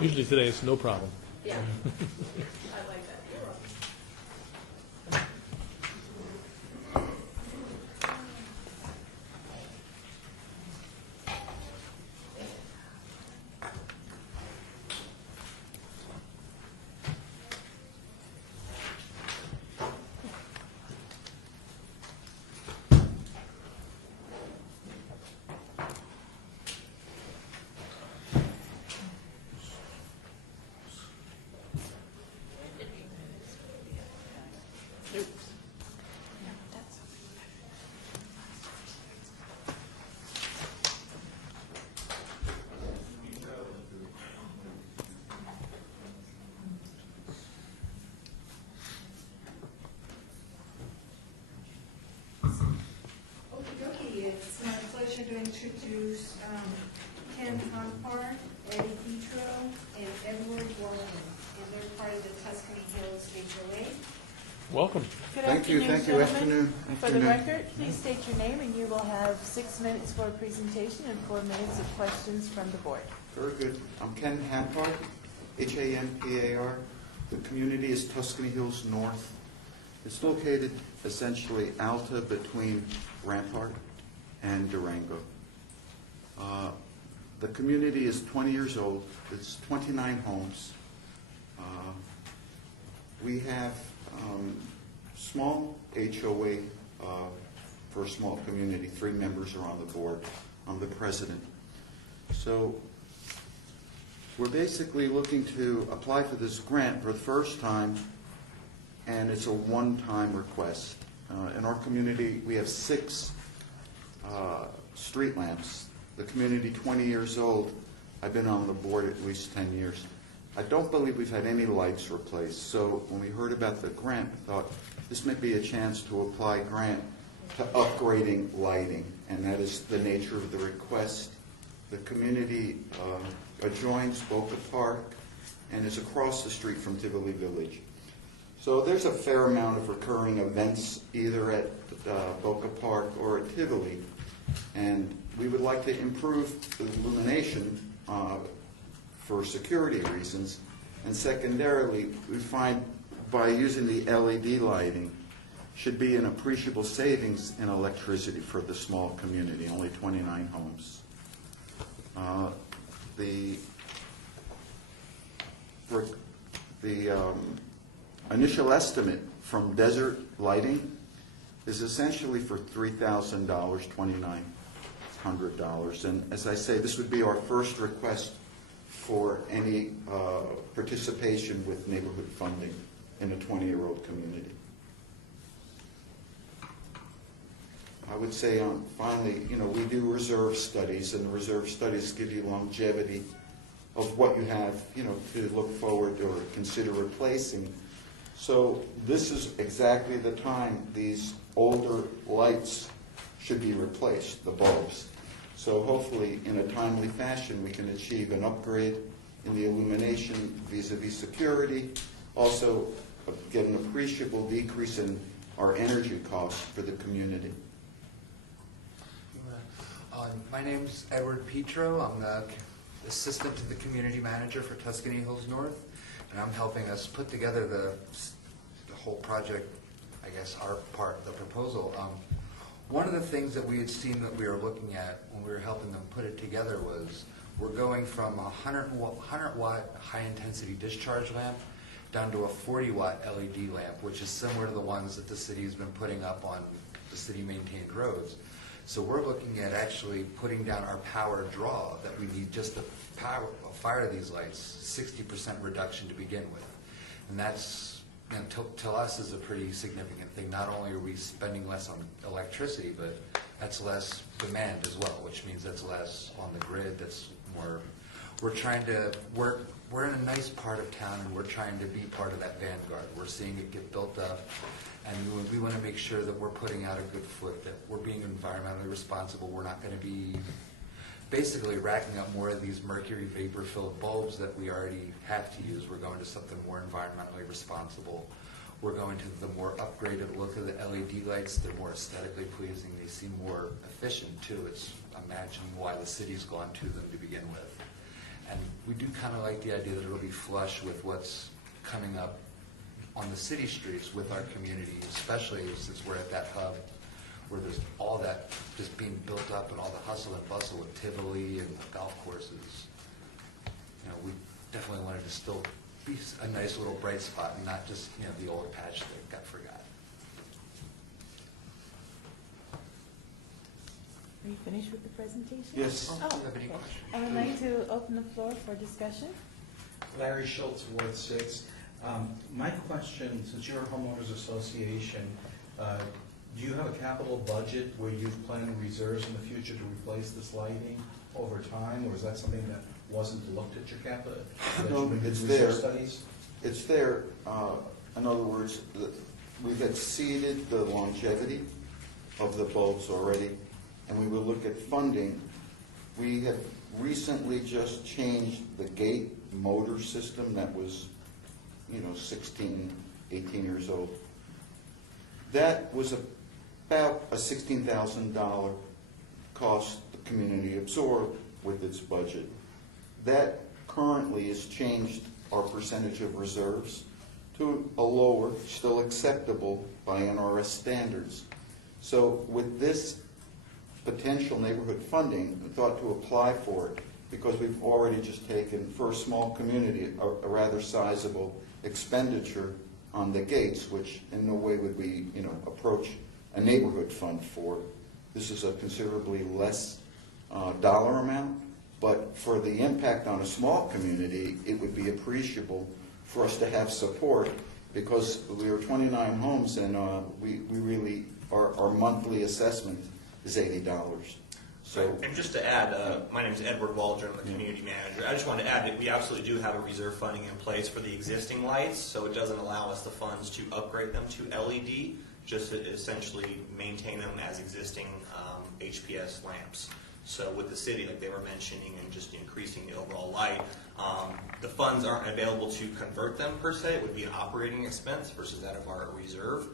Usually today it's no problem. Yeah. I like that. You're welcome. Okay, it's my pleasure to introduce Ken Honfar, Eddie Petro, and Edward Warren, and they're part of the Tuscany Hills HOA. Welcome. Good Thank you, afternoon, thank you. gentlemen. Afternoon. For the record, please state your name, and you will have 6 minutes for a presentation and 4 minutes of questions from the board. Very good. I'm Ken Hanpar, Hanpar. The community is Tuscany Hills North. It's located essentially alta between Rampart and Durango. The community is 20 years old. It's 29 homes. We have small HOA for a small community. 3 members are on the board. I'm the president. So we're basically looking to apply for this grant for the first time, and it's a one-time request. In our community, we have 6 street lamps. The community, 20 years old. I've been on the board at least 10 years. I don't believe we've had any lights replaced. So when we heard about the grant, we thought this may be a chance to apply grant to upgrading lighting, and that is the nature of the request. The community adjoins Boca Park and is across the street from Tivoli Village. So there's a fair amount of recurring events either at Boca Park or at Tivoli, and we would like to improve the illumination for security reasons, and secondarily, we find by using the LED lighting should be an appreciable savings in electricity for the small community, only 29 homes. The initial estimate from Desert Lighting is essentially for $3,000, 29. $100. And as I say, this would be our first request for any participation with neighborhood funding in a 20-year-old community. I would say, finally, we do reserve studies, and the reserve studies give you longevity of what you have, to look forward or consider replacing. So this is exactly the time these older lights should be replaced, the bulbs. So hopefully, in a timely fashion, we can achieve an upgrade in the illumination vis-a-vis security, also get an appreciable decrease in our energy costs for the community. My name's Edward Petro. I'm the assistant to the community manager for Tuscany Hills North, and I'm helping us put together the whole project, I guess, our part, the proposal. One of the things that we had seen that we were looking at when we were helping them put it together was we're going from a 100-watt high-intensity discharge lamp down to a 40-watt LED lamp, which is similar to the ones that the city's been putting up on the city-maintained roads. So we're looking at actually putting down our power draw that we need just to fire these lights, 60% reduction to begin with. And that's, to us, is a pretty significant thing. Not only are we spending less on electricity, but that's less demand as well, which means that's less on the grid. That's more, we're in a nice part of town, and we're trying to be part of that vanguard. We're seeing it get built up. And we want to make sure that we're putting out a good foot, that we're being environmentally responsible. We're not going to be basically racking up more of these mercury vapor-filled bulbs that we already have to use. We're going to something more environmentally responsible. We're going to the more upgraded look of the LED lights. They're more aesthetically pleasing. They seem more efficient, too. It's imagining why the city's gone to them to begin with. And we do kind of like the idea that it'll be flush with what's coming up on the city streets with our community, especially since we're at that hub where there's all that just being built up and all the hustle and bustle with Tivoli and the golf courses. We definitely wanted to still be a nice little bright spot and not just, the old patch that got forgot. Are you finished with the presentation? Yes. Oh, okay. I would like to open the floor for discussion. Larry Schultz, Ward 6. My question, since you're a homeowners association, do you have a capital budget where you plan reserves in the future to replace this lighting over time, or is that something that wasn't looked at your capital? No, it's there. Studies? It's there. In other words, we've exceeded the longevity of the bulbs already, and we will look at funding. We have recently just changed the gate motor system that was 16, 18 years old. That was about a $16,000 cost the community absorbed with its budget. That currently has changed our percentage of reserves to a lower, still acceptable by NRS standards. So with this potential neighborhood funding, I thought to apply for it because we've already just taken, for a small community, a rather sizable expenditure on the gates, which in no way would we, approach a neighborhood fund for. This is a considerably less dollar amount, but for the impact on a small community, it would be appreciable for us to have support because we are 29 homes and we really, our monthly assessment is $80. So, and just to add, my name is Edward Waldron, I'm the community manager. I just wanted to add that we absolutely do have a reserve funding in place for the existing lights, so it doesn't allow us the funds to upgrade them to LED, just to essentially maintain them as existing HPS lamps. So with the city, like they were mentioning, and just increasing the overall light, the funds aren't available to convert them per se. It would be an operating expense versus that of our reserve.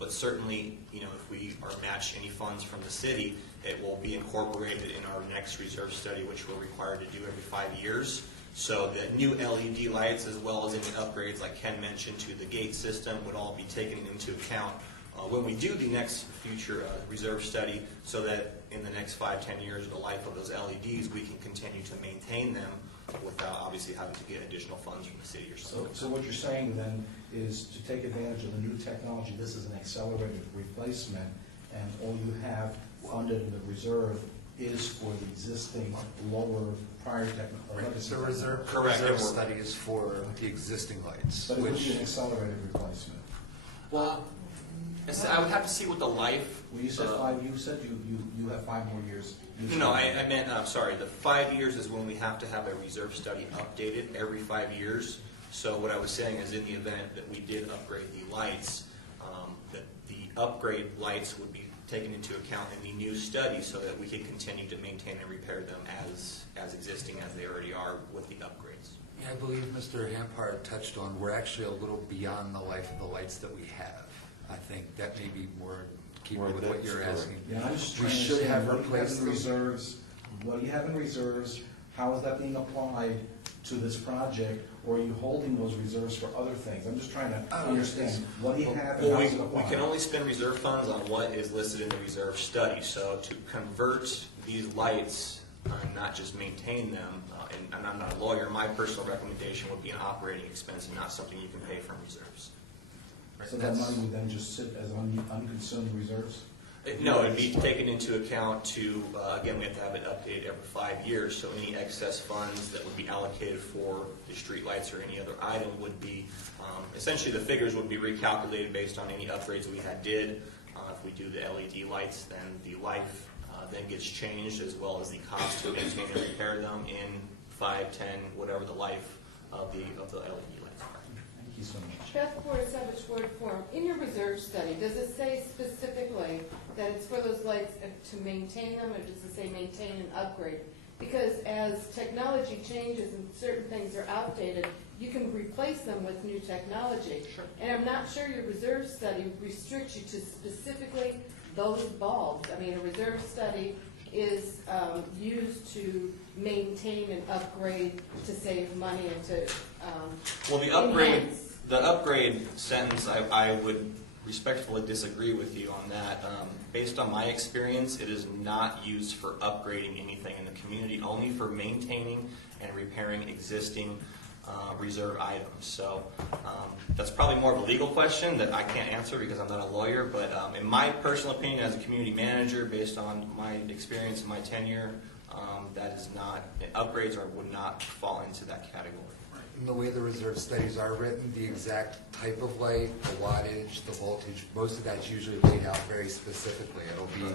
But certainly, if we are matched any funds from the city, it will be incorporated in our next reserve study, which we're required to do every 5 years. So the new LED lights, as well as any upgrades, like Ken mentioned, to the gate system, would all be taken into account when we do the next future reserve study, so that in the next 5-10 years of the life of those LEDs, we can continue to maintain them without obviously having to get additional funds from the city or something. So what you're saying then is to take advantage of the new technology. This is an accelerated replacement, and all you have funded in the reserve is for the existing lower prior technical legacy. The reserve Correct. reserve study is for the existing lights, But it would which, be an accelerated replacement. Well, I would have to see what the life. Well, you said you have 5 more years. No, I meant, I'm sorry, the 5 years is when we have to have a reserve study updated every 5 years. So what I was saying is in the event that we did upgrade the lights, that the upgrade lights would be taken into account in the new study so that we can continue to maintain and repair them as existing as they already are with the upgrades. I believe Mr. Hampard touched on, we're actually a little beyond the life of the lights that we have. I think that may be more keeping with what you're asking. Yeah, I'm just We trying to should have understand replaced them. reserves. What do you have in reserves? How is that being applied to this project? Or are you holding those reserves for other things? I'm just trying to understand, what do you have and Well, how is it we applied? can only spend reserve funds on what is listed in the reserve study. So to convert these lights, not just maintain them, and I'm not a lawyer, my personal recommendation would be an operating expense and not something you can pay from reserves. So that money would then just sit as unconsumed reserves? No, it'd be taken into account to, again, we have to have it updated every 5 years, so any excess funds that would be allocated for the streetlights or any other item would be, essentially the figures would be recalculated based on any upgrades we did. If we do the LED lights, then the life then gets changed, as well as the cost to maintain and repair them in 5, 10, whatever the life of the LED lights are. Thank you so much. Beth Porter, Savage Word Forum, in your reserve study, does it say specifically that it's for those lights to maintain them, or does it say maintain and upgrade? Because as technology changes and certain things are outdated, you can replace them with new technology. Sure. And I'm not sure your reserve study restricts you to specifically those bulbs. I mean, a reserve study is used to maintain and upgrade to save money and to Well, the upgrade sentence, I would respectfully disagree with you on that. Based on my experience, it is not used for upgrading anything in the community, only for maintaining and repairing existing reserve items. So that's probably more of a legal question that I can't answer because I'm not a lawyer, but in my personal opinion as a community manager, based on my experience and my tenure, that is not, upgrades would not fall into that category. And the way the reserve studies are written, the exact type of light, the wattage, the voltage, most of that's usually laid out very specifically. It'll be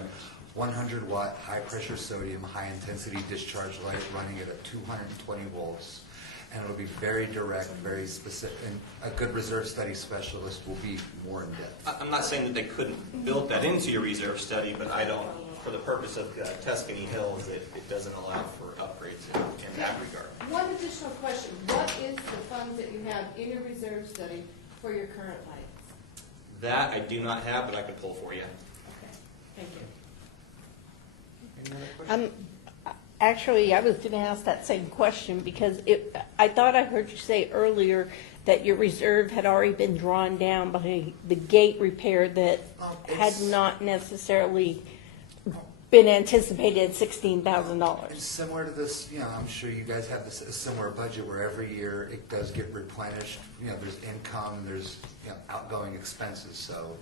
100 watt, high pressure sodium, high intensity discharge light running at a 220 volts. And it'll be very direct, very specific, and a good reserve study specialist will be more in depth. I'm not saying that they couldn't build that into your reserve study, but I don't, for the purpose of Tuscany Hills, it doesn't allow for upgrades in that regard. One additional question. What is the funds that you have in your reserve study for your current lights? That I do not have, but I can pull for you. Okay, thank you. Any other questions? Actually, I was going to ask that same question because I thought I heard you say earlier that your reserve had already been drawn down by the gate repair that had not necessarily been anticipated at $16,000. It's similar to this, I'm sure you guys have this a similar budget where every year it does get replenished. There's income, there's outgoing expenses. So,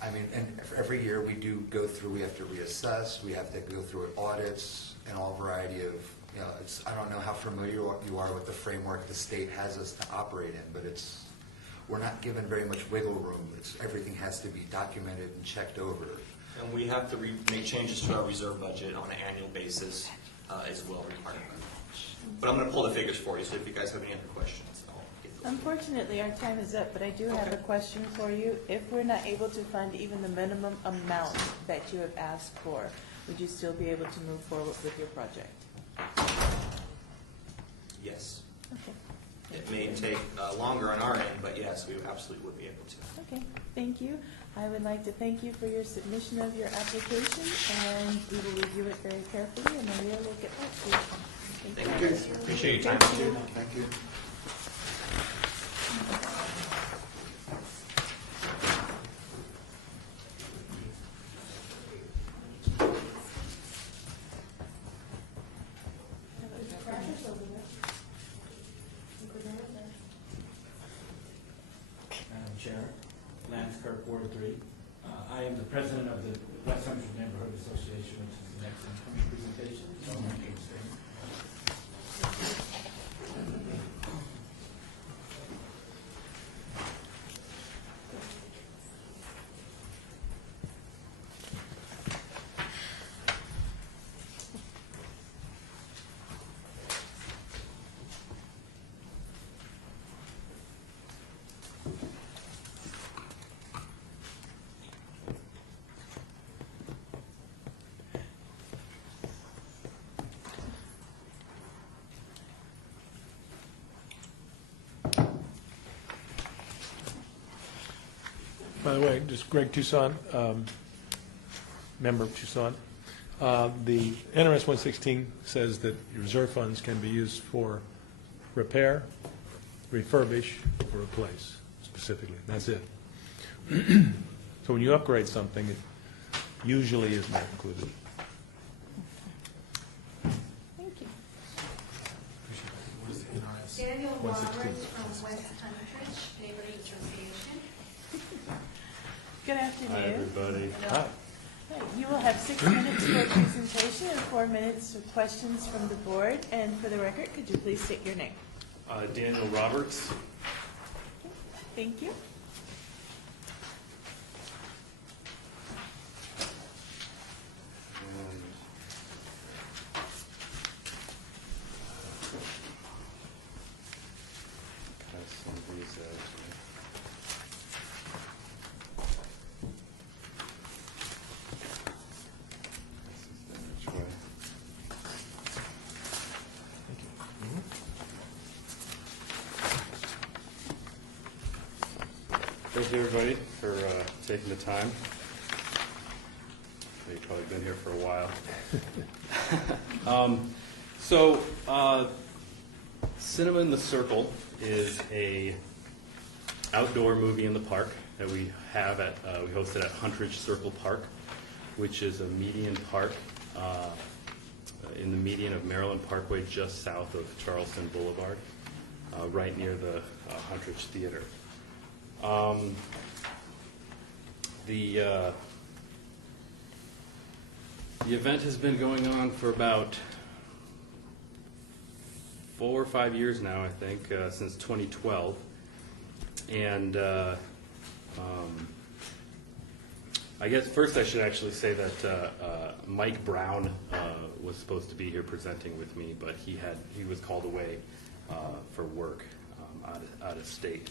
I mean, and every year we do go through, we have to reassess, we have to go through audits and all variety of, I don't know how familiar you are with the framework the state has us to operate in, but we're not given very much wiggle room. Everything has to be documented and checked over. And we have to make changes to our reserve budget on an annual basis as well, requiring that. But I'm going to pull the figures for you, so if you guys have any other questions, I'll get those. Unfortunately, our time is up, but I do have a question for you. If we're not able to fund even the minimum amount that you have asked for, would you still be able to move forward with your project? Yes. Okay. It may take longer on our end, but yes, we absolutely would be able to. Okay, thank you. I would like to thank you for your submission of your application, and we will review it very carefully, and then we'll get back to you. Thank you. Appreciate your time. Thank you. Thank you. Madam Chair, Lance Kirk, Ward 3. I am the president of the West Central Neighborhood Association, which is the next presentation. So I'm going to abstain. By the way, just Greg Toussaint, member of Toussaint. The NRS 116 says that reserve funds can be used for repair, refurbish, or replace specifically. That's it. So when you upgrade something, it usually is not included. Thank you. What is the NRS? Daniel 116. Roberts from West Huntridge Neighborhood Association. Good afternoon. Hi, everybody. Hi. Hi, you will have 6 minutes for a presentation and 4 minutes for questions from the board. And for the record, could you please state your name? Daniel Roberts. Thank you. And pass some of these out. This is the which way. Thank you, everybody, for taking the time. You've probably been here for a while. Cinema in the Circle is a outdoor movie in the park that we have at we hosted at Huntridge Circle Park, which is a median park in the median of Maryland Parkway, just south of Charleston Boulevard, right near the Huntridge Theater. The event has been going on for about 4 or 5 years now, I think, since 2012. And I guess first I should actually say that Mike Brown was supposed to be here presenting with me, but he was called away for work out of state,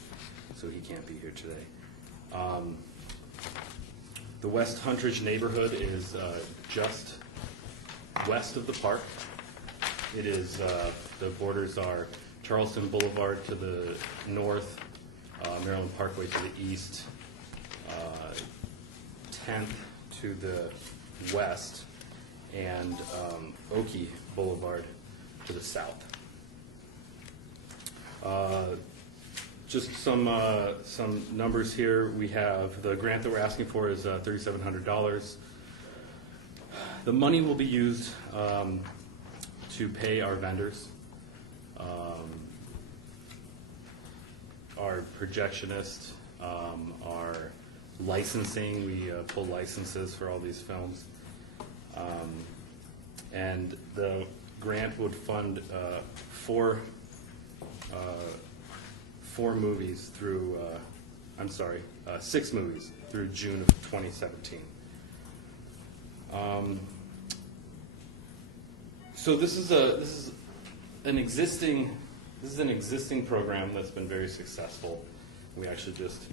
so he can't be here today. The West Huntridge neighborhood is just west of the park. It is, the borders are Charleston Boulevard to the north, Maryland Parkway to the east, 10th to the west, and Oakey Boulevard to the south. Just some numbers here. We have the grant that we're asking for is $3,700. The money will be used to pay our vendors, our projectionist, our licensing. We pull licenses for all these films. And the grant would fund four movies through, 6 movies through June of 2017. So this is an existing program that's been very successful. We actually just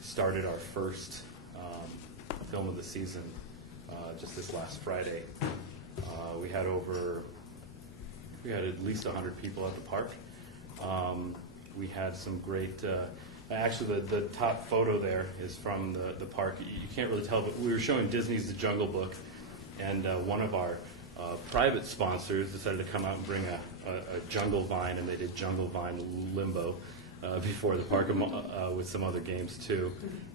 started our first film of the season just this last Friday. We had at least 100 people at the park. We had some great, actually the top photo there is from the park. You can't really tell, but we were showing Disney's The Jungle Book, and one of our private sponsors decided to come out and bring a jungle vine, and they did Jungle Vine Limbo before the park with some other games too.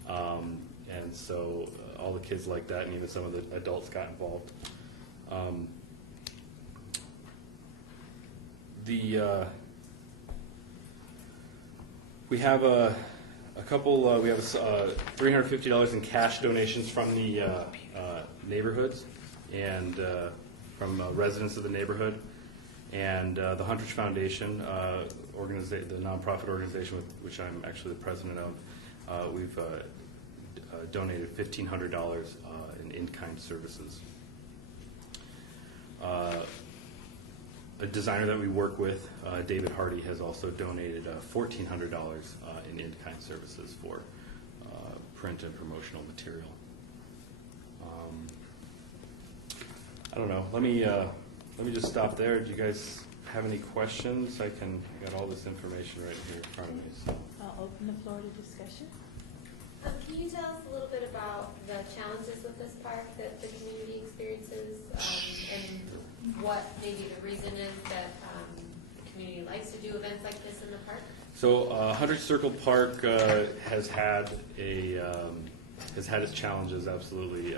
And so all the kids liked that, and even some of the adults got involved. We have a couple. We have $350 in cash donations from the neighborhoods and from residents of the neighborhood. And the Huntridge Foundation, the nonprofit organization which I'm actually the president of, we've donated $1,500 in in-kind services. A designer that we work with, David Hardy, has also donated $1,400 in in-kind services for print and promotional material. I don't know. Let me just stop there. Do you guys have any questions? I got all this information right here in front of me. So. I'll open the floor to discussion. Can you tell us a little bit about the challenges of this park that the community experiences, and what maybe the reason is that the community likes to do events like this in the park? So Huntridge Circle Park has had its challenges, absolutely,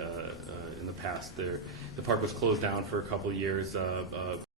in the past. The park was closed down for a couple of years.